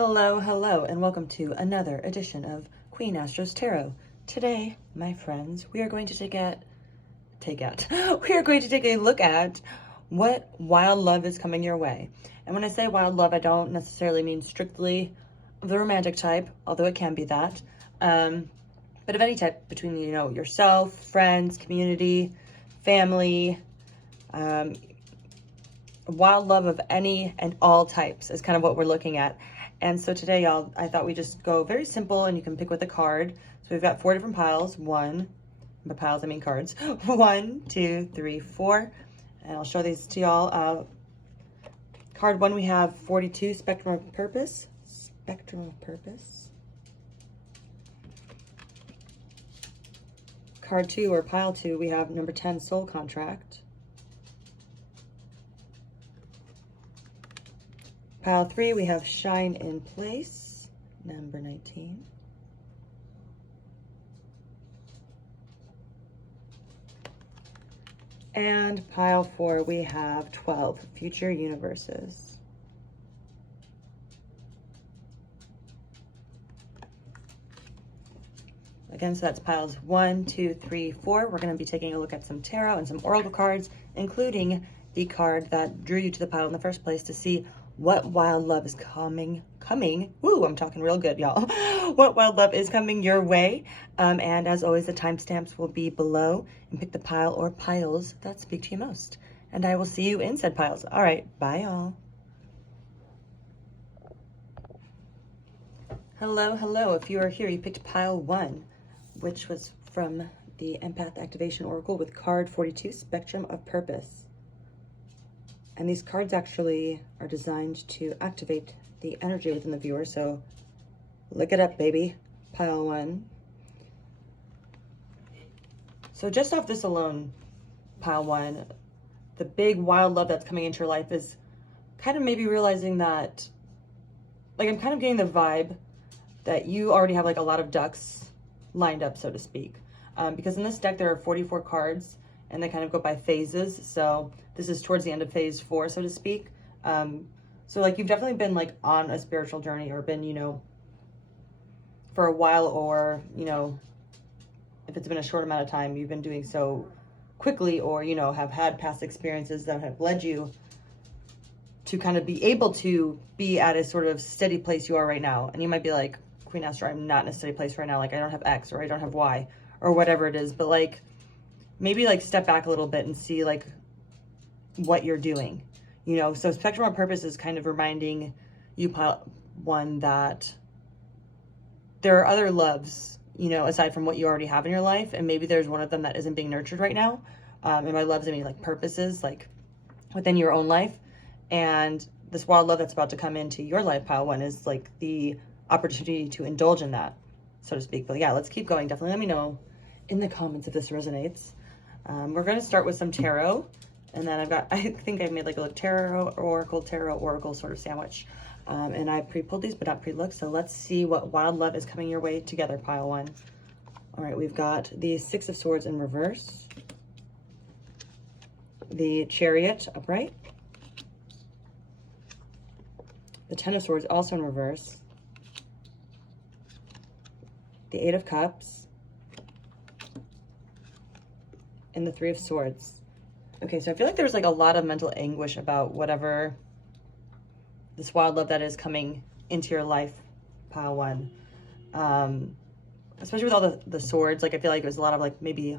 Hello, hello, and welcome to another edition of Queen Astro's Tarot. Today, my friends, we are going to take a look at what wild love is coming your way. And when I say wild love, I don't necessarily mean strictly the romantic type, although it can be that. But of any type between, yourself, friends, community, family, wild love of any and all types is kind of what we're looking at. And so today, y'all, I thought we'd just go very simple and you can pick with a card. So we've got 4 different piles. By piles, I mean cards. 1, 2, 3, 4. And I'll show these to y'all. Card 1, we have 42, Spectrum of Purpose. Card 2, or pile 2, we have number 10, Soul Contract. Pile 3, we have Shine in Place, number 19. And pile 4, we have 12, Future Universes. Again, so that's piles 1, 2, 3, 4. We're going to be taking a look at some tarot and some oracle cards, including the card that drew you to the pile in the first place, to see what wild love is coming. Woo, I'm talking real good, y'all. What wild love is coming your way. And as always, the timestamps will be below. And pick the pile or piles that speak to you most. And I will see you in said piles. All right, bye, y'all. Hello, hello. If you are here, you picked pile 1, which was from the Empath Activation Oracle with card 42, Spectrum of Purpose. And these cards actually are designed to activate the energy within the viewer. So look it up, baby. Pile 1. So just off this alone, pile 1, the big wild love that's coming into your life is kind of maybe realizing that, like, I'm kind of getting the vibe that you already have like a lot of ducks lined up, so to speak. Because in this deck, there are 44 cards and they kind of go by phases. So this is towards the end of phase 4, so to speak. So like you've definitely been like on a spiritual journey, or been, for a while, or, if it's been a short amount of time, you've been doing so quickly, or, have had past experiences that have led you to kind of be able to be at a sort of steady place you are right now. And you might be like, Queen Astro, I'm not in a steady place right now. Like, I don't have X, or I don't have Y, or whatever it is. But like, maybe like step back a little bit and see like what you're doing, So Spectrum of Purpose is kind of reminding you, pile 1, that there are other loves, aside from what you already have in your life. And maybe there's one of them that isn't being nurtured right now. And by loves, I mean like purposes, like within your own life. And this wild love that's about to come into your life, pile 1, is like the opportunity to indulge in that, so to speak. But yeah, let's keep going. Definitely let me know in the comments if this resonates. We're going to start with some tarot, and then I think I've made like a tarot oracle sort of sandwich. And I pre-pulled these, but not pre-looked. So let's see what wild love is coming your way together, pile 1. All right, we've got the 6 of Swords in reverse, the Chariot upright, the 10 of Swords also in reverse, the 8 of Cups, and the 3 of Swords. Okay, so I feel like there's like a lot of mental anguish about whatever this wild love that is coming into your life, pile 1. Especially with all the swords, like I feel like there's a lot of like maybe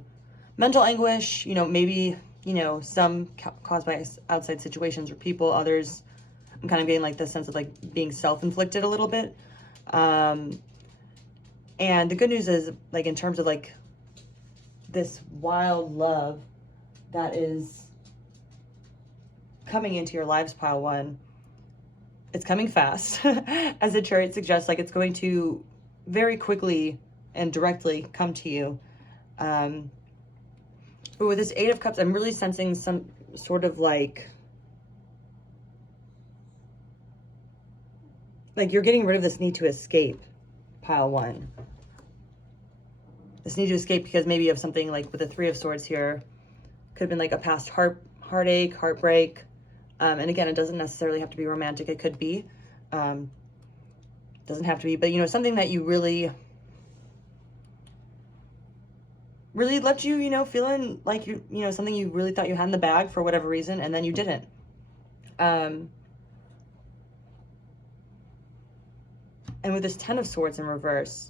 mental anguish, maybe, some caused by outside situations or people, others I'm kind of getting like this sense of like being self-inflicted a little bit. And the good news is, like, in terms of like this wild love that is coming into your lives, pile 1, it's coming fast. As the Chariot suggests, like it's going to very quickly and directly come to you. But with this 8 of Cups, I'm really sensing some sort of like you're getting rid of this need to escape, pile 1. This need to escape because maybe you have something like with the 3 of Swords here. Could have been like a past heartache, heartbreak. And again, it doesn't necessarily have to be romantic. It could be. Doesn't have to be, but, you know, something that you really left you, you know, feeling like you know, something you really thought you had in the bag for whatever reason, and then you didn't. And with this Ten of Swords in reverse,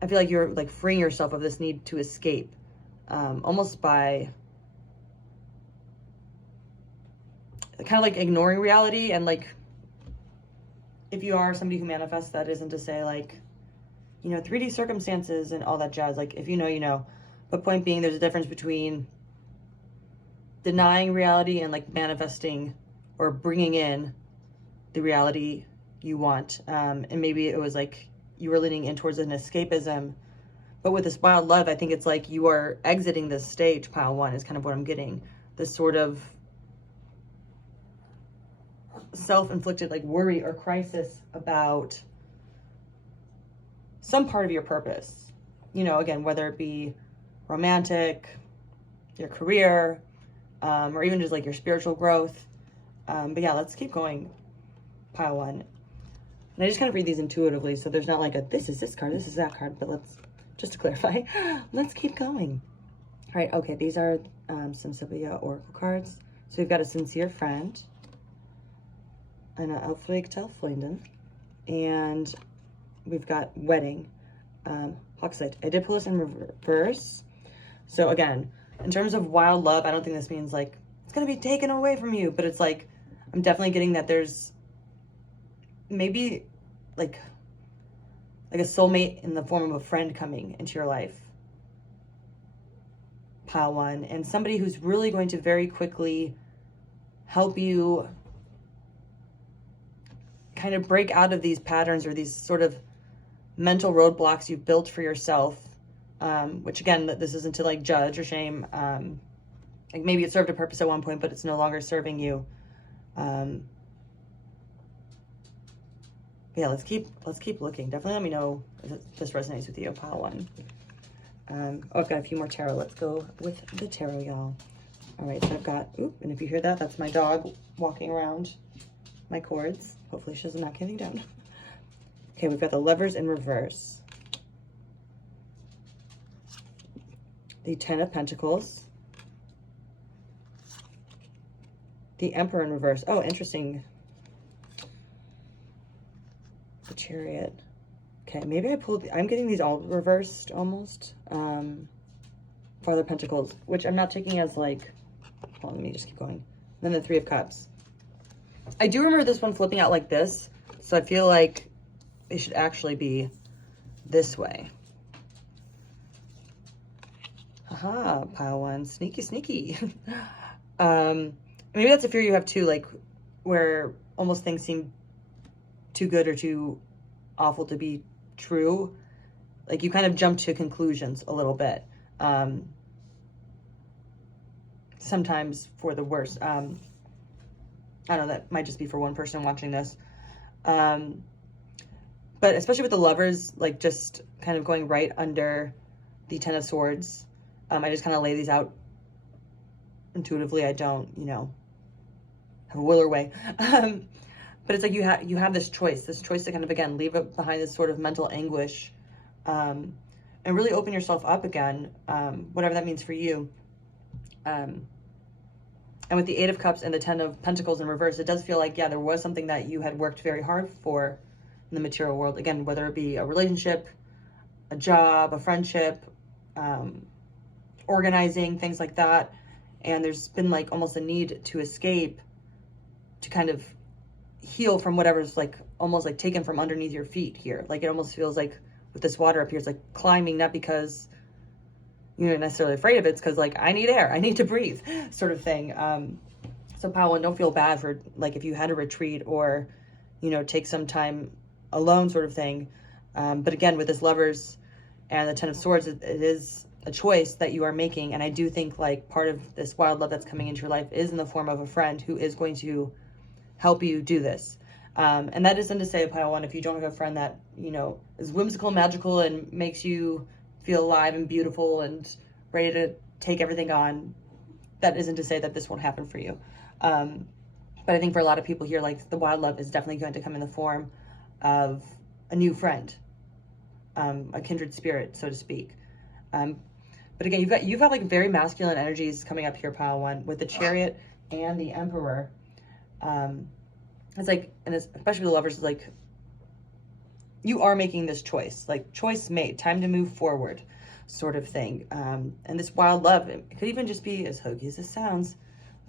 I feel like you're like freeing yourself of this need to escape, almost by kind of like ignoring reality. And like, if you are somebody who manifests, that isn't to say like, you know, 3D circumstances and all that jazz. Like, if you know, you know. But point being, there's a difference between denying reality and like manifesting or bringing in the reality you want. And maybe it was like you were leaning in towards an escapism. But with this wild love, I think it's like you are exiting this stage, pile one, is kind of what I'm getting. This sort of self-inflicted like worry or crisis about some part of your purpose. You know, again, whether it be romantic, your career, or even just like your spiritual growth. But yeah, let's keep going, pile one. And I just kind of read these intuitively, so there's not like a, this is this card, this is that card, but let's, just to clarify, let's keep going. All right, okay, these are some Sylvia Oracle cards. So we've got a sincere friend, and an uplifting, and we've got wedding, Hoxite. I did pull this in reverse. So again, in terms of wild love, I don't think this means like it's gonna be taken away from you, but it's like, I'm definitely getting that there's maybe like a soulmate in the form of a friend coming into your life, pile one, and somebody who's really going to very quickly help you kind of break out of these patterns or these sort of mental roadblocks you've built for yourself, which again, this isn't to like judge or shame. Like maybe it served a purpose at one point, but it's no longer serving you. Yeah, let's keep looking. Definitely let me know if this resonates with you, pile one. Oh, I've got a few more tarot. Let's go with the tarot, y'all. All right, so I've got, oop, and if you hear that, that's my dog walking around my cords. Hopefully she doesn't knock anything down. Okay, we've got the Lovers in reverse. The Ten of Pentacles. The Emperor in reverse. Oh, interesting. The Chariot. Okay, maybe I pulled, I'm getting these all reversed almost. Father of Pentacles, which I'm not taking as like, hold on, let me just keep going. Then the Three of Cups. I do remember this one flipping out like this, so I feel like it should actually be this way. Haha, pile one, sneaky, sneaky. Maybe that's a fear you have too, like where almost things seem too good or too awful to be true. Like you kind of jump to conclusions a little bit. Sometimes for the worst. I don't know, that might just be for one person watching this. But especially with the Lovers, like just kind of going right under the Ten of Swords. I just kind of lay these out intuitively. I don't, you know, have a will or way. But it's like you have this choice to kind of, again, leave it behind this sort of mental anguish, and really open yourself up again, whatever that means for you. And with the Eight of Cups and the Ten of Pentacles in reverse, it does feel like, yeah, there was something that you had worked very hard for in the material world. Again, whether it be a relationship, a job, a friendship, organizing, things like that. And there's been like almost a need to escape, to kind of heal from whatever's like almost like taken from underneath your feet here. Like it almost feels like with this water up here, it's like climbing, not because you're not necessarily afraid of it, it's because like, I need air, I need to breathe, sort of thing. So pile one, don't feel bad for like if you had a retreat or, you know, take some time alone, sort of thing. But again, with this Lovers and the Ten of Swords, it is a choice that you are making. And I do think like part of this wild love that's coming into your life is in the form of a friend who is going to help you do this. And that isn't to say, pile one, if you don't have a friend that, you know, is whimsical, magical, and makes you feel alive and beautiful and ready to take everything on, that isn't to say that this won't happen for you. But But I think for a lot of people here, like, the wild love is definitely going to come in the form of a new friend, a kindred spirit, so to speak. But again, you've got like very masculine energies coming up here, pile one, with the Chariot and the Emperor. It's like, and especially the lovers, like, you are making this choice, like, choice made, time to move forward, sort of thing. And this wild love, it could even just be, as hokey as this sounds,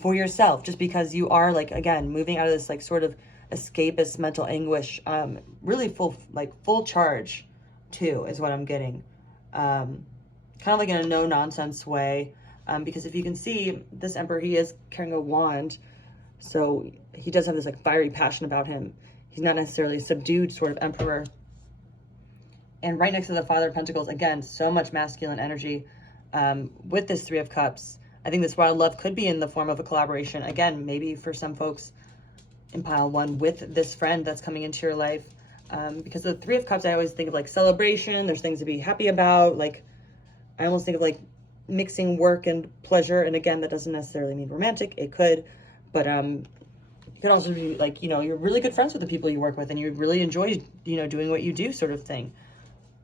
for yourself, just because you are, like, again, moving out of this, like, sort of escapist mental anguish, really full charge too, is what I'm getting. Kind of like in a no nonsense way. Because if you can see, this Emperor, he is carrying a wand, so he does have this like fiery passion about him. He's not necessarily a subdued sort of emperor. And right next to the Father of Pentacles, again, so much masculine energy. With this Three of Cups, I think this wild love could be in the form of a collaboration. Again, maybe for some folks in pile one, with this friend that's coming into your life. Because the Three of Cups, I always think of like celebration. There's things to be happy about. Like, I almost think of like mixing work and pleasure. And again, that doesn't necessarily mean romantic. It could, but it could also be like, you know, you're really good friends with the people you work with and you really enjoy, you know, doing what you do, sort of thing.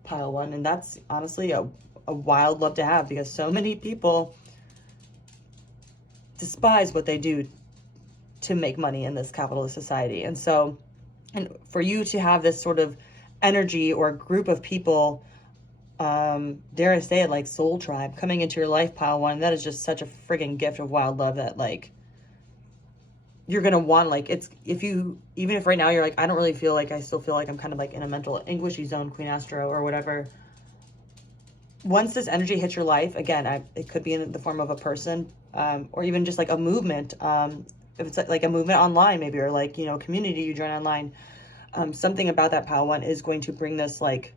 Pile one. And that's honestly a wild love to have, because so many people despise what they do to make money in this capitalist society. And so, and for you to have this sort of energy or group of people, dare I say it, like soul tribe coming into your life, pile one, that is just such a friggin' gift of wild love that, like, you're gonna want, like, it's, if you, even if right now you're like, I don't really feel like, I still feel like I'm kind of like in a mental anguishy zone, Queen Astro or whatever. Once this energy hits your life, again, it could be in the form of a person, or even just like a movement. If it's like a movement online, maybe, or like, you know, community you join online, something about that pile one is going to bring this like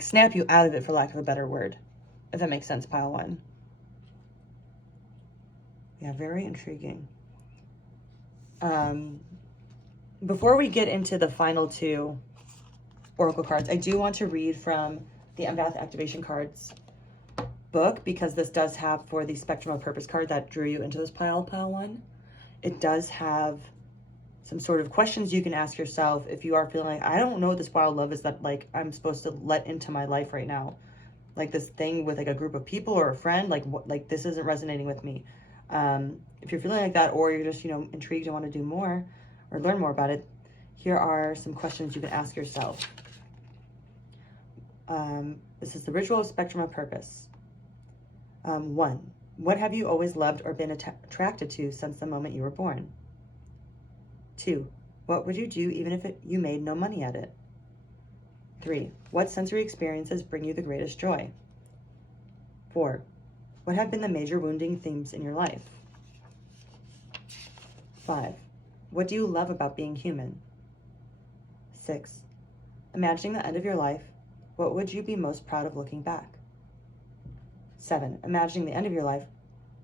snap you out of it, for lack of a better word, if that makes sense, pile one. Yeah, very intriguing. Before we get into the final two oracle cards, I do want to read from the Empath Activation Cards book, because this does have, for the Spectrum of Purpose card that drew you into this pile one, it does have some sort of questions you can ask yourself if you are feeling like, I don't know what this wild love is that, like, I'm supposed to let into my life right now. Like this thing with like a group of people or a friend, like what, like this isn't resonating with me. If you're feeling like that, or you're just, you know, intrigued and want to do more or learn more about it, here are some questions you can ask yourself. This is the Ritual of Spectrum of Purpose. 1. What have you always loved or been attracted to since the moment you were born? 2. What would you do even if you made no money at it? 3. What sensory experiences bring you the greatest joy? 4. What have been the major wounding themes in your life? 5. What do you love about being human? 6. Imagining the end of your life, what would you be most proud of looking back? 7. Imagining the end of your life,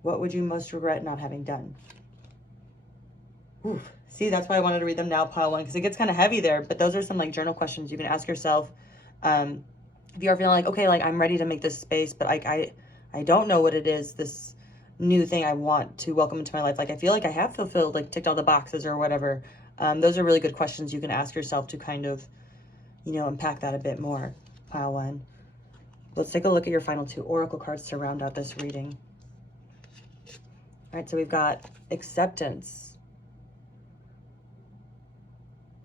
what would you most regret not having done? Oof. See, that's why I wanted to read them now, pile one, because it gets kind of heavy there, but those are some like journal questions you can ask yourself. If you are feeling like, okay, like I'm ready to make this space, but I don't know what it is, this new thing I want to welcome into my life. Like I feel like I have fulfilled, like ticked all the boxes or whatever. Those are really good questions you can ask yourself to kind of, you know, unpack that a bit more, pile one. Let's take a look at your final two oracle cards to round out this reading. All right, so we've got acceptance.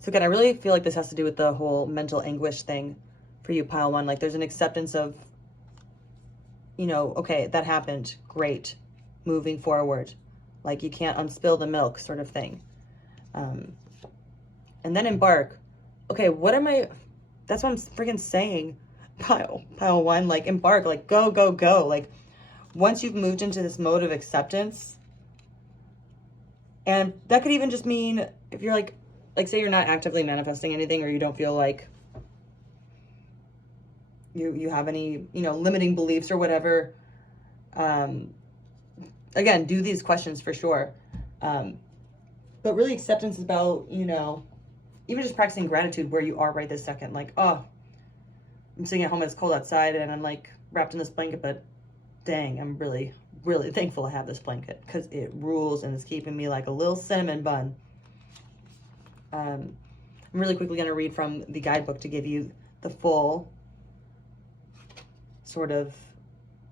So again, I really feel like this has to do with the whole mental anguish thing for you, pile one. Like there's an acceptance of, you know, okay, that happened, great, moving forward. Like you can't unspill the milk, sort of thing. And then embark. Okay, what am I, that's what I'm freaking saying, pile one, like embark, like go, go, go. Like once you've moved into this mode of acceptance, and that could even just mean if you're like say you're not actively manifesting anything, or you don't feel like you have any, you know, limiting beliefs or whatever. Again, do these questions for sure. But really acceptance is about, you know, even just practicing gratitude where you are right this second. Like, oh, I'm sitting at home, it's cold outside and I'm like wrapped in this blanket, but dang, I'm really, really thankful I have this blanket because it rules and it's keeping me like a little cinnamon bun. I'm really quickly going to read from the guidebook to give you the full sort of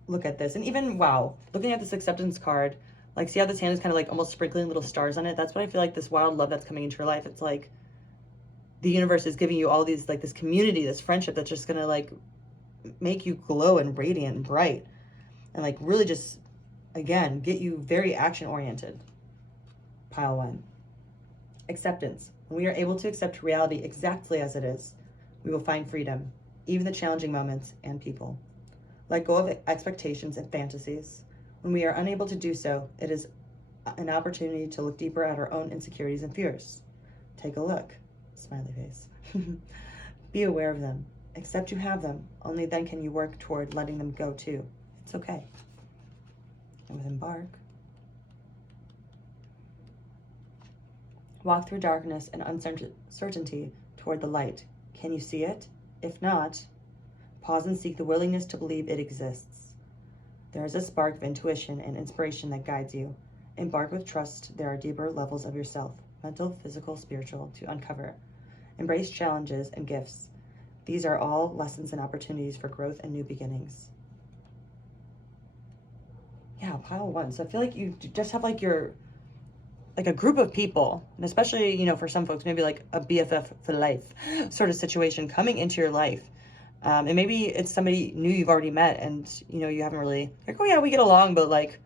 look at this. And even, wow, looking at this acceptance card, like, see how this hand is kind of like almost sprinkling little stars on it? That's what I feel like this wild love that's coming into your life. It's like the universe is giving you all these, like, this community, this friendship that's just going to, like, make you glow and radiant and bright. And, like, really just, again, get you very action-oriented. Pile 1. Acceptance. When we are able to accept reality exactly as it is, we will find freedom, even the challenging moments and people. Let go of expectations and fantasies. When we are unable to do so, it is an opportunity to look deeper at our own insecurities and fears. Take a look. Smiley face. Be aware of them. Accept you have them. Only then can you work toward letting them go too. It's okay. And with embark, walk through darkness and uncertainty toward the light. Can you see it? If not, pause and seek the willingness to believe it exists. There is a spark of intuition and inspiration that guides you. Embark with trust. There are deeper levels of yourself, mental, physical, spiritual, to uncover. Embrace challenges and gifts. These are all lessons and opportunities for growth and new beginnings. Yeah, pile 1. So I feel like you just have like like a group of people, and especially, you know, for some folks, maybe like a BFF for life sort of situation coming into your life. And maybe it's somebody new you've already met and, you know, you haven't really, like, oh yeah, we get along, but like,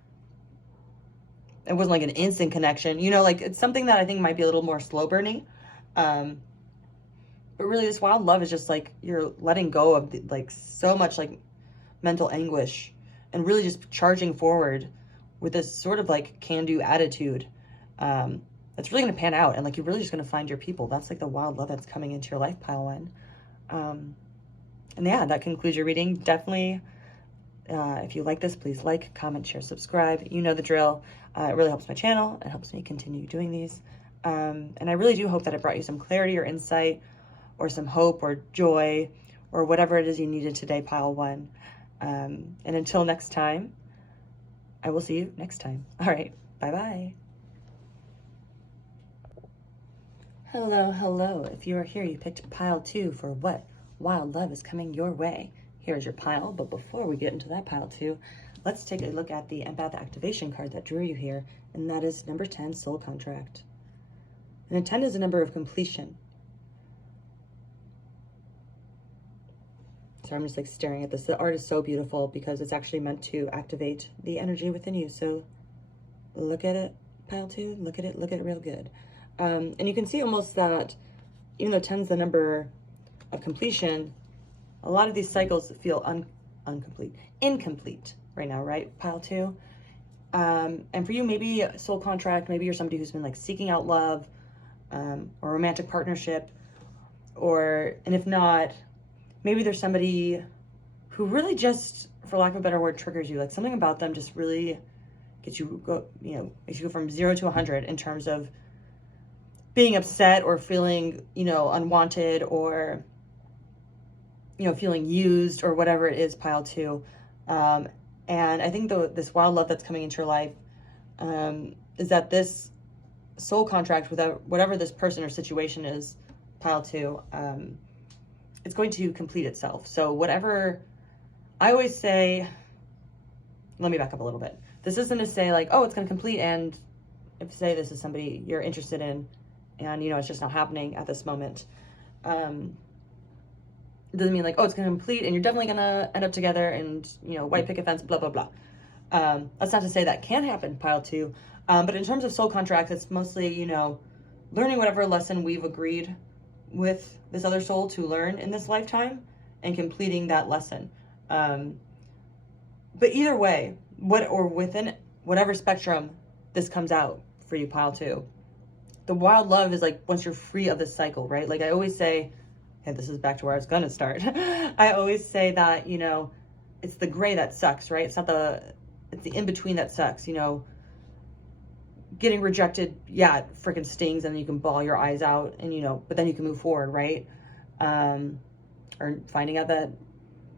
it wasn't like an instant connection, you know, like it's something that I think might be a little more slow burning. But really this wild love is just like, you're letting go of like so much like mental anguish and really just charging forward with this sort of like can-do attitude. That's really going to pan out. And like, you're really just going to find your people. That's like the wild love that's coming into your life, pile 1. And yeah, that concludes your reading. Definitely, if you like this, please like, comment, share, subscribe. You know the drill. It really helps my channel. It helps me continue doing these. And I really do hope that it brought you some clarity or insight or some hope or joy or whatever it is you needed today, pile 1. And until next time, I will see you next time. All right. Bye-bye. Hello, hello. If you are here, you picked pile 2 for what wild love is coming your way. Here's your pile, but before we get into that pile 2, let's take a look at the empath activation card that drew you here, and that is number 10, soul contract. And a 10 is a number of completion. So I'm just like staring at this. The art is so beautiful because it's actually meant to activate the energy within you. So look at it, pile 2, look at it real good. And you can see almost that even though 10 is the number of completion, a lot of these cycles feel incomplete right now, right? Pile 2. And for you, maybe soul contract, maybe you're somebody who's been like seeking out love, or romantic partnership, and if not, maybe there's somebody who really just, for lack of a better word, triggers you. Like something about them just really makes you go from 0 to 100 in terms of being upset or feeling, unwanted or, feeling used or whatever it is, pile 2. And I think this wild love that's coming into your life is that this soul contract with whatever this person or situation is, pile 2, it's going to complete itself. So whatever, I always say, let me back up a little bit. This isn't to say like, oh, it's going to complete, and if say this is somebody you're interested in and, it's just not happening at this moment. It doesn't mean like, oh, it's going to complete and you're definitely going to end up together and, white picket fence, blah, blah, blah. That's not to say that can happen, pile 2. But in terms of soul contracts, it's mostly, learning whatever lesson we've agreed with this other soul to learn in this lifetime and completing that lesson. But either way, within whatever spectrum this comes out for you, pile 2, the wild love is like once you're free of this cycle, right? Like I always say, and this is back to where I was going to start. I always say that, it's the gray that sucks, right? It's the in-between that sucks, getting rejected. Yeah, it freaking stings and you can bawl your eyes out and, but then you can move forward, right? Or finding out that,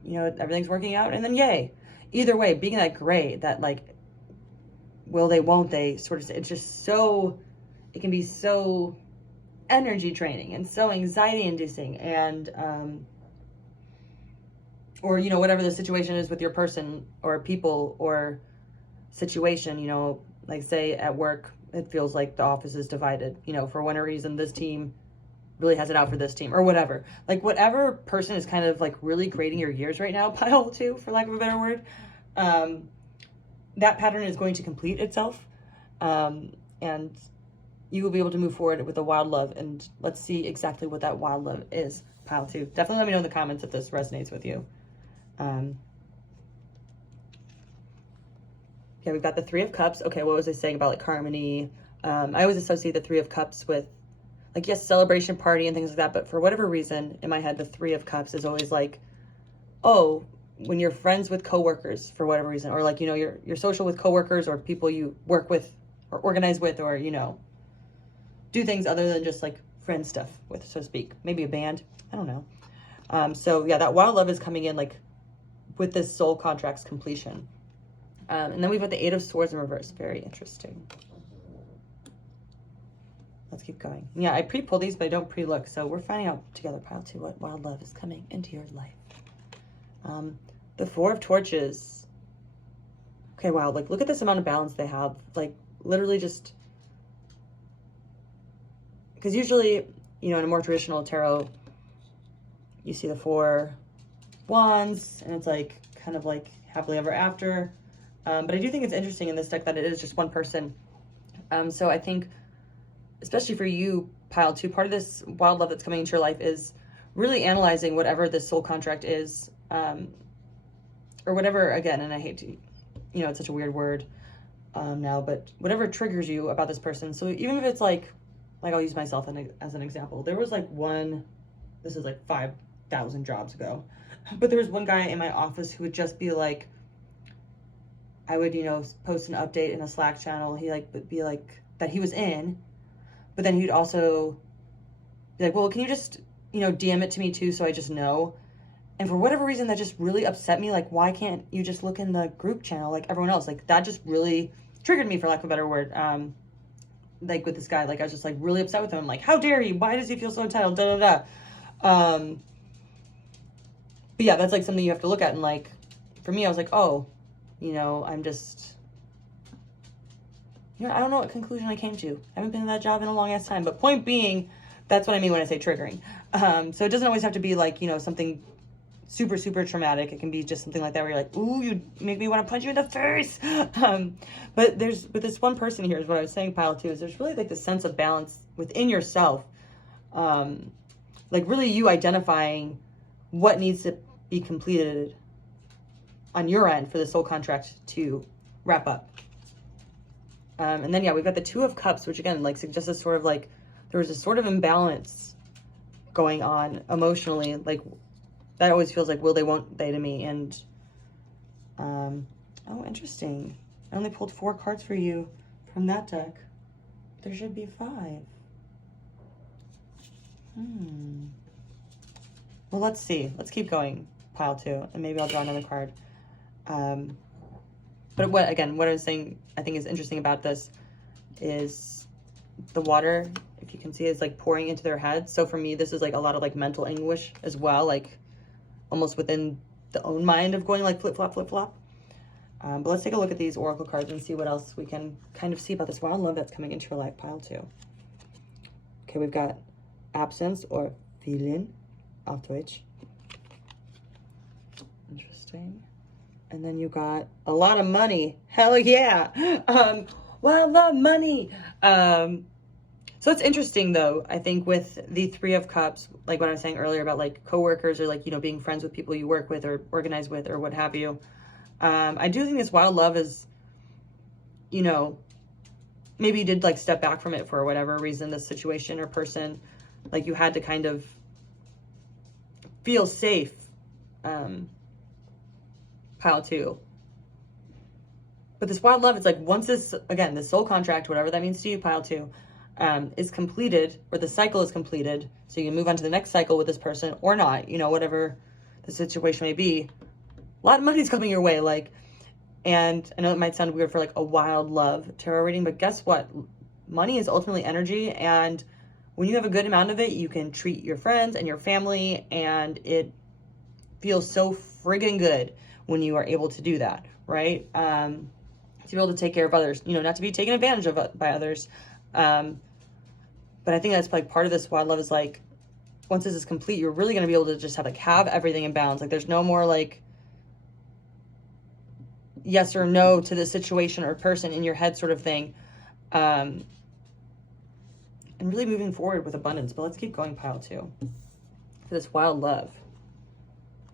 everything's working out and then yay. Either way, being that gray, that like will they, won't they sort of, it's just so, it can be so energy draining and so anxiety inducing, and or, you know, whatever the situation is with your person or people or situation, you know, like say at work, it feels like the office is divided, you know, for whatever reason, this team really has it out for this team or whatever. Like whatever person is kind of like really grading your gears right now, pile two, for lack of a better word, that pattern is going to complete itself. And you will be able to move forward with a wild love. And let's see exactly what that wild love is, pile two. Definitely let me know in the comments if this resonates with you. Yeah, we've got the Three of Cups. Okay, what was I saying about like harmony? I always associate the Three of Cups with like, yes, celebration party and things like that. But for whatever reason, in my head, the Three of Cups is always like, oh, when you're friends with coworkers for whatever reason, or like, you know, you're social with coworkers or people you work with or organize with, or, you know, do things other than just like friend stuff with, so to speak. Maybe a band. I don't know. So yeah, that wild love is coming in like with this soul contract's completion. And then we've got the Eight of Swords in reverse. Very interesting. Let's keep going. Yeah, I pre-pull these, but I don't pre-look. So we're finding out together, pile two, what wild love is coming into your life. The Four of Torches. Okay, wow. Like, look at this amount of balance they have. Like, literally just... Because usually, you know, in a more traditional tarot, you see the Four Wands, and it's like, kind of like happily ever after. But I do think it's interesting in this deck that it is just one person. So I think, especially for you, pile two, part of this wild love that's coming into your life is really analyzing whatever this soul contract is, or whatever, again, and I hate to, you know, it's such a weird word now, but whatever triggers you about this person. So even if it's like I'll use myself as an example. There was like this is like 5,000 jobs ago, but there was one guy in my office who would just be like, I would, you know, post an update in a Slack channel. He like would be like that he was in, but then he'd also be like, well, can you just, you know, DM it to me too, so I just know. And for whatever reason, that just really upset me. Like, why can't you just look in the group channel like everyone else? Like, that just really triggered me, for lack of a better word. Like with this guy, like I was just like really upset with him. I'm like, how dare he? Why does he feel so entitled? Da da da. But yeah, that's like something you have to look at. And like, for me, I was like, oh, you know, I'm just, you know, I don't know what conclusion I came to. I haven't been in that job in a long ass time. But point being, that's what I mean when I say triggering. So it doesn't always have to be like, you know, something super, super traumatic. It can be just something like that where you're like, ooh, you make me want to punch you in the face. But with this one person here is what I was saying, pile two, is there's really like this sense of balance within yourself. Like really you identifying what needs to be completed on your end for the soul contract to wrap up. And then, yeah, we've got the Two of Cups, which again, like suggests a sort of like, there was a sort of imbalance going on emotionally. Like that always feels like, will they, won't they to me. And, oh, interesting. I only pulled 4 cards for you from that deck. There should be 5. Well, let's see. Let's keep going, pile two, and maybe I'll draw another card. But what I was saying, I think is interesting about this is the water, if you can see, is like pouring into their heads. So for me, this is like a lot of like mental anguish as well, like almost within the own mind of going like flip flop, flip flop. But let's take a look at these oracle cards and see what else we can kind of see about this wild love that's coming into your life, pile two. Okay, we've got absence or feeling, auf Deutsch. Interesting. And then you got a lot of money. Hell yeah. Wild love, money. So it's interesting though, I think with the Three of Cups, like what I was saying earlier about like coworkers or like, you know, being friends with people you work with or organize with or what have you. I do think this wild love is, you know, maybe you did like step back from it for whatever reason, this situation or person, like you had to kind of feel safe. Pile two. But this wild love, it's like once this, again, the soul contract, whatever that means to you, pile two, is completed, or the cycle is completed, so you can move on to the next cycle with this person or not, you know, whatever the situation may be. A lot of money's coming your way. Like And I know it might sound weird for like a wild love tarot reading, but guess what? Money is ultimately energy, and when you have a good amount of it, you can treat your friends and your family, and it feels so friggin' good when you are able to do that, right? To be able to take care of others, you know, not to be taken advantage of by others. But I think that's like part of this wild love is like, once this is complete, you're really going to be able to just have everything in balance. Like there's no more like yes or no to the situation or person in your head sort of thing. And really moving forward with abundance. But let's keep going, pile 2. For this wild love.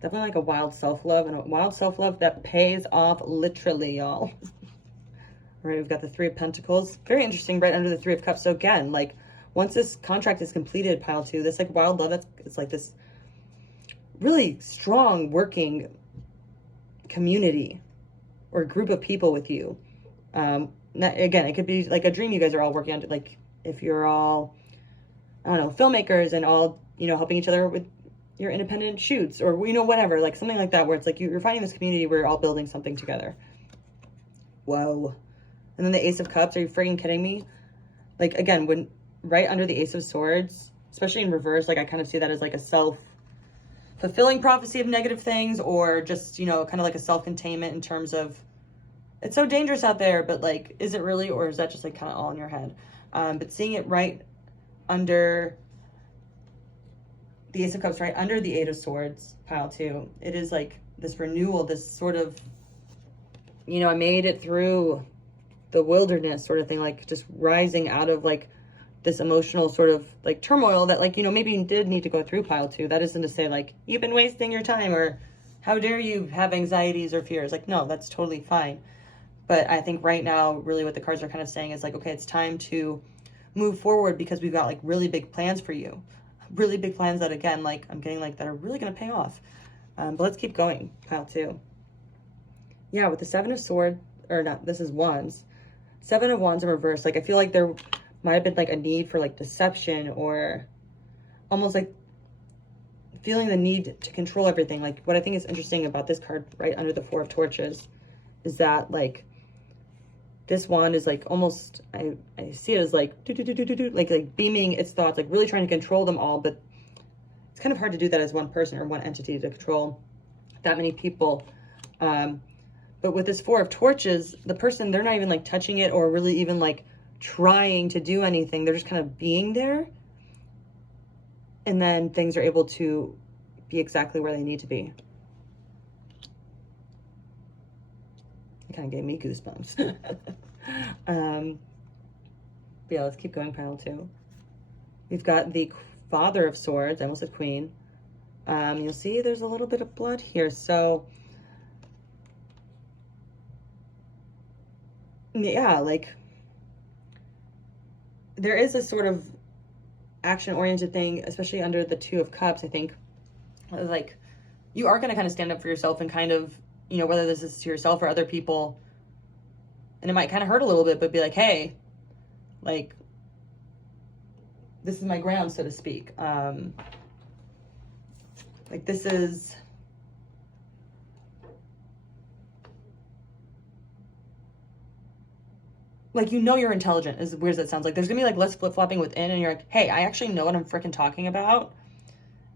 Definitely like a wild self-love, and a wild self-love that pays off literally, y'all. All right, we've got the 3 of Pentacles. Very interesting, right under the 3 of Cups. So again, like once this contract is completed, pile 2, this like wild love, it's like this really strong working community or group of people with you. Again, it could be like a dream you guys are all working on, like if you're all, I don't know, filmmakers and all, you know, helping each other with your independent shoots or, you know, whatever, like something like that, where it's like you're finding this community where you're all building something together. Whoa. And then the Ace of Cups, are you freaking kidding me? Like, again, when right under the Ace of Swords, especially in reverse, like I kind of see that as like a self-fulfilling prophecy of negative things, or just, you know, kind of like a self-containment in terms of, it's so dangerous out there, but like, is it really, or is that just like kind of all in your head? But seeing it right under the Ace of Cups, right under the 8 of Swords, pile 2, it is like this renewal, this sort of, you know, I made it through the wilderness sort of thing, like just rising out of like this emotional sort of like turmoil that, like, you know, maybe you did need to go through, pile 2. That isn't to say like you've been wasting your time or how dare you have anxieties or fears. Like, no, that's totally fine. But I think right now, really what the cards are kind of saying is like, okay, it's time to move forward because we've got like really big plans for you. Really big plans that, again, like I'm getting like that are really going to pay off. But let's keep going, pile 2. Yeah, with the 7 of Swords, or not, this is Wands. 7 of Wands in reverse. Like I feel like there might have been like a need for like deception, or almost like feeling the need to control everything. Like what I think is interesting about this card right under the 4 of Torches is that like this wand is like almost, I see it as like like beaming its thoughts, like really trying to control them all, but it's kind of hard to do that as one person or one entity, to control that many people. But with this 4 of Torches, the person, they're not even like touching it or really even like trying to do anything. They're just kind of being there. And then things are able to be exactly where they need to be. It kind of gave me goosebumps. But yeah, let's keep going, pile 2. We've got the Father of Swords. I almost said Queen. You'll see there's a little bit of blood here. So yeah, like there is a sort of action-oriented thing, especially under the 2 of Cups, I think. Like you are going to kind of stand up for yourself and kind of, you know, whether this is to yourself or other people, and it might kind of hurt a little bit, but be like, hey, like, this is my ground, so to speak. Like this is, like, you know, you're intelligent, as weird as it sounds. Like there's gonna be like less flip-flopping within, and you're like, hey, I actually know what I'm freaking talking about,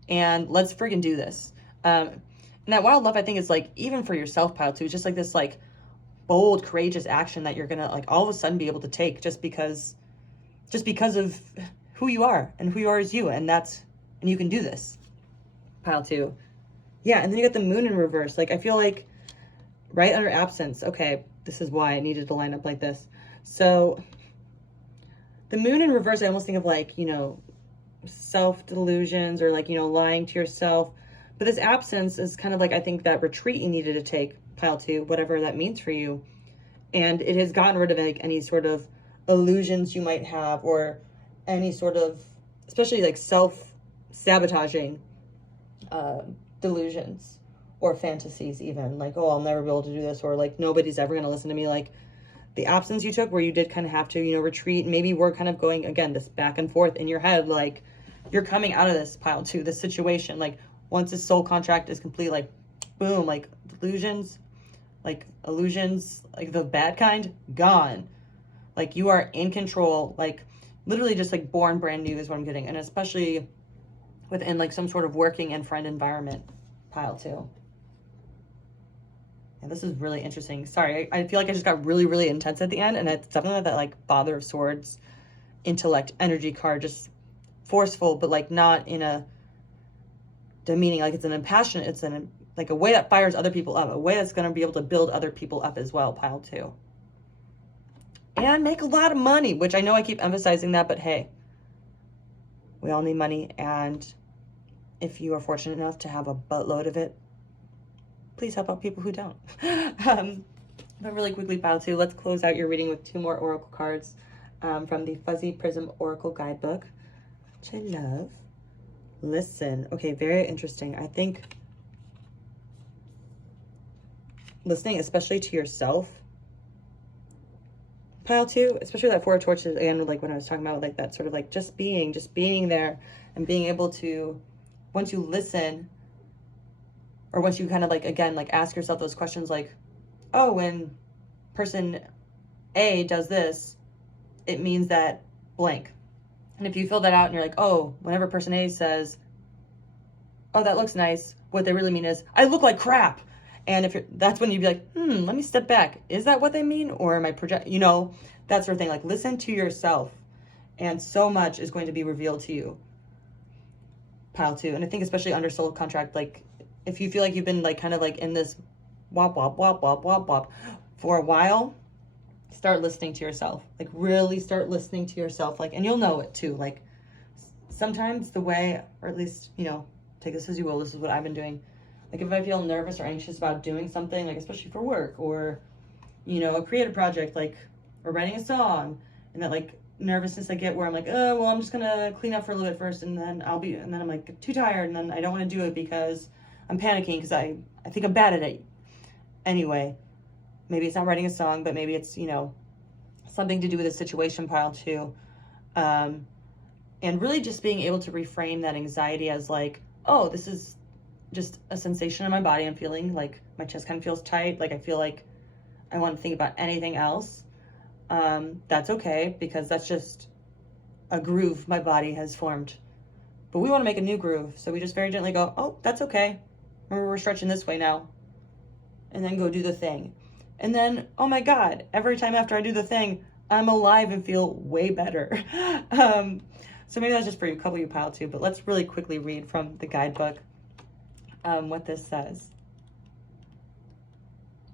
and let's freaking do this. And that wild love, I think, is like, even for yourself, pile 2, just like this like bold, courageous action that you're gonna like all of a sudden be able to take just because of who you are, and who you are as you, and you can do this, pile 2. Yeah, and then you got the Moon in reverse. Like I feel like right under absence, okay, this is why I needed to line up like this. So the Moon in reverse, I almost think of like, you know, self-delusions, or like, you know, lying to yourself. But this absence is kind of like, I think, that retreat you needed to take, pile 2, whatever that means for you. And it has gotten rid of like any sort of illusions you might have, or any sort of, especially like self-sabotaging delusions or fantasies, even like, oh, I'll never be able to do this, or like nobody's ever going to listen to me. Like the absence you took, where you did kind of have to, you know, retreat. Maybe we're kind of going, again, this back and forth in your head, like you're coming out of this, pile 2, this situation. Like once this soul contract is complete, like boom, like delusions like illusions, like the bad kind, gone. Like you are in control, like literally just like born brand new is what I'm getting. And especially within like some sort of working and friend environment, pile 2. Yeah, this is really interesting. Sorry, I feel like I just got really, really intense at the end, and it's definitely that like Father of Swords, intellect, energy card, just forceful, but like not in a demeaning, like it's an impassionate, it's an like a way that fires other people up, a way that's going to be able to build other people up as well, pile 2. And make a lot of money, which I know I keep emphasizing that, but hey, we all need money, and if you are fortunate enough to have a buttload of it, please help out people who don't. But really quickly, pile 2, let's close out your reading with 2 more oracle cards from the Fuzzy Prism Oracle Guidebook, which I love. Listen. Okay, very interesting. I think listening, especially to yourself, pile 2, especially that 4 of Torches, again, like when I was talking about like that sort of like just being there and being able to, once you listen, or once you kind of like, again, like ask yourself those questions like, oh, when person A does this, it means that blank. And if you fill that out and you're like, oh, whenever person A says, oh, that looks nice, what they really mean is, I look like crap. And if you're, that's when you'd be like, let me step back. Is that what they mean? Or am I project, you know, that sort of thing. Like listen to yourself, and so much is going to be revealed to you, pile 2. And I think especially under soul contract, like if you feel like you've been like kind of like in this wop, wop, wop, wop, wop, wop for a while, start listening to yourself. Like really start listening to yourself. Like, and you'll know it too. Like sometimes the way, or at least, you know, take this as you will, this is what I've been doing. Like if I feel nervous or anxious about doing something, like especially for work or, you know, a creative project, like, or writing a song, and that like nervousness I get where I'm like, oh, well, I'm just gonna clean up for a little bit first, and then I'm like too tired, and then I don't want to do it because I'm panicking because I think I'm bad at it. Anyway, maybe it's not writing a song, but maybe it's, you know, something to do with a situation, pile 2. And really just being able to reframe that anxiety as like, oh, this is just a sensation in my body. I'm feeling like my chest kind of feels tight. Like I feel like I want to think about anything else. That's okay, because that's just a groove my body has formed. But we want to make a new groove. So we just very gently go, oh, that's okay. Remember, we're stretching this way now. And then go do the thing. And then, oh my God, every time after I do the thing, I'm alive and feel way better. So maybe that's just for a couple of you, pile 2, but let's really quickly read from the guidebook what this says.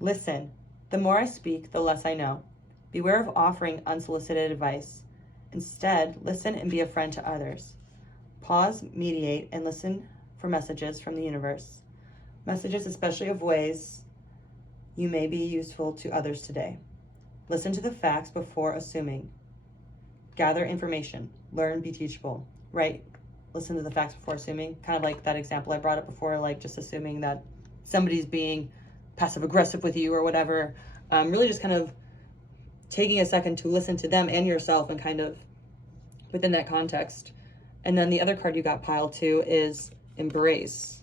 Listen, the more I speak, the less I know. Beware of offering unsolicited advice. Instead, listen and be a friend to others. Pause, mediate, and listen for messages from the universe. Messages especially of ways you may be useful to others today. Listen to the facts before assuming. Gather information. Learn, be teachable. Right? Listen to the facts before assuming. Kind of like that example I brought up before, like just assuming that somebody's being passive aggressive with you or whatever. Really just kind of taking a second to listen to them and yourself, and kind of within that context. And then the other card you got, pile 2, is embrace.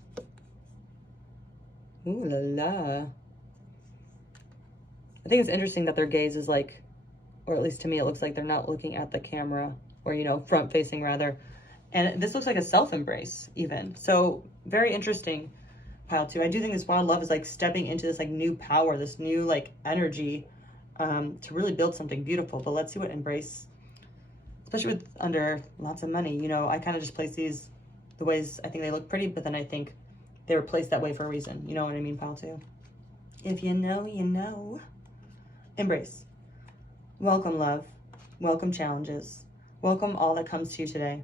Ooh la la. I think it's interesting that their gaze is like, or at least to me, it looks like they're not looking at the camera, or, you know, front facing rather. And this looks like a self-embrace even. So very interesting, pile 2. I do think this wild love is like stepping into this like new power, this new like energy to really build something beautiful. But let's see what embrace, especially with under lots of money. You know, I kind of just place these the ways I think they look pretty, but then I think they were placed that way for a reason. You know what I mean, pile 2? If you know, you know. Embrace. Welcome love. Welcome challenges. Welcome all that comes to you today.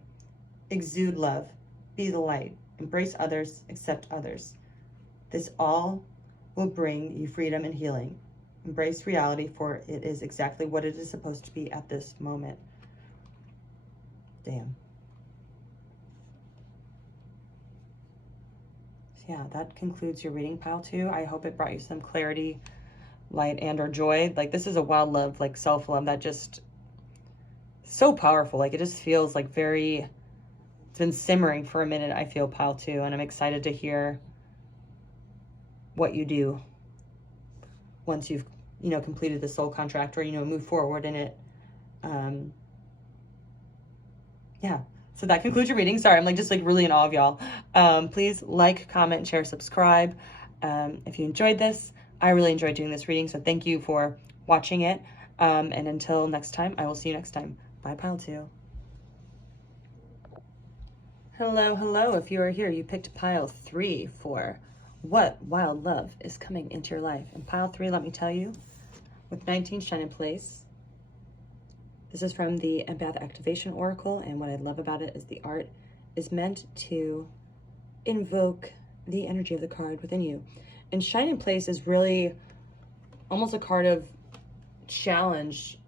Exude love. Be the light. Embrace others. Accept others. This all will bring you freedom and healing. Embrace reality, for it is exactly what it is supposed to be at this moment. Damn. So yeah, that concludes your reading, pile 2. I hope it brought you some clarity, light, and or joy. Like this is a wild love, like self-love that just so powerful. Like it just feels like very, it's been simmering for a minute, I feel, pile 2, and I'm excited to hear what you do once you've, you know, completed the soul contract, or, you know, move forward in it. Yeah. So that concludes your reading. Sorry, I'm like just like really in awe of y'all. Please like, comment, share, subscribe. If you enjoyed this, I really enjoyed doing this reading. So thank you for watching it. And until next time, I will see you next time. Bye, Pile 2. Hello, hello. If you are here, you picked Pile 3 for what wild love is coming into your life. And Pile 3, let me tell you, with 19 shine in place. This is from the Empath Activation Oracle, and what I love about it is the art is meant to invoke the energy of the card within you. And shine in place is really almost a card of challenge,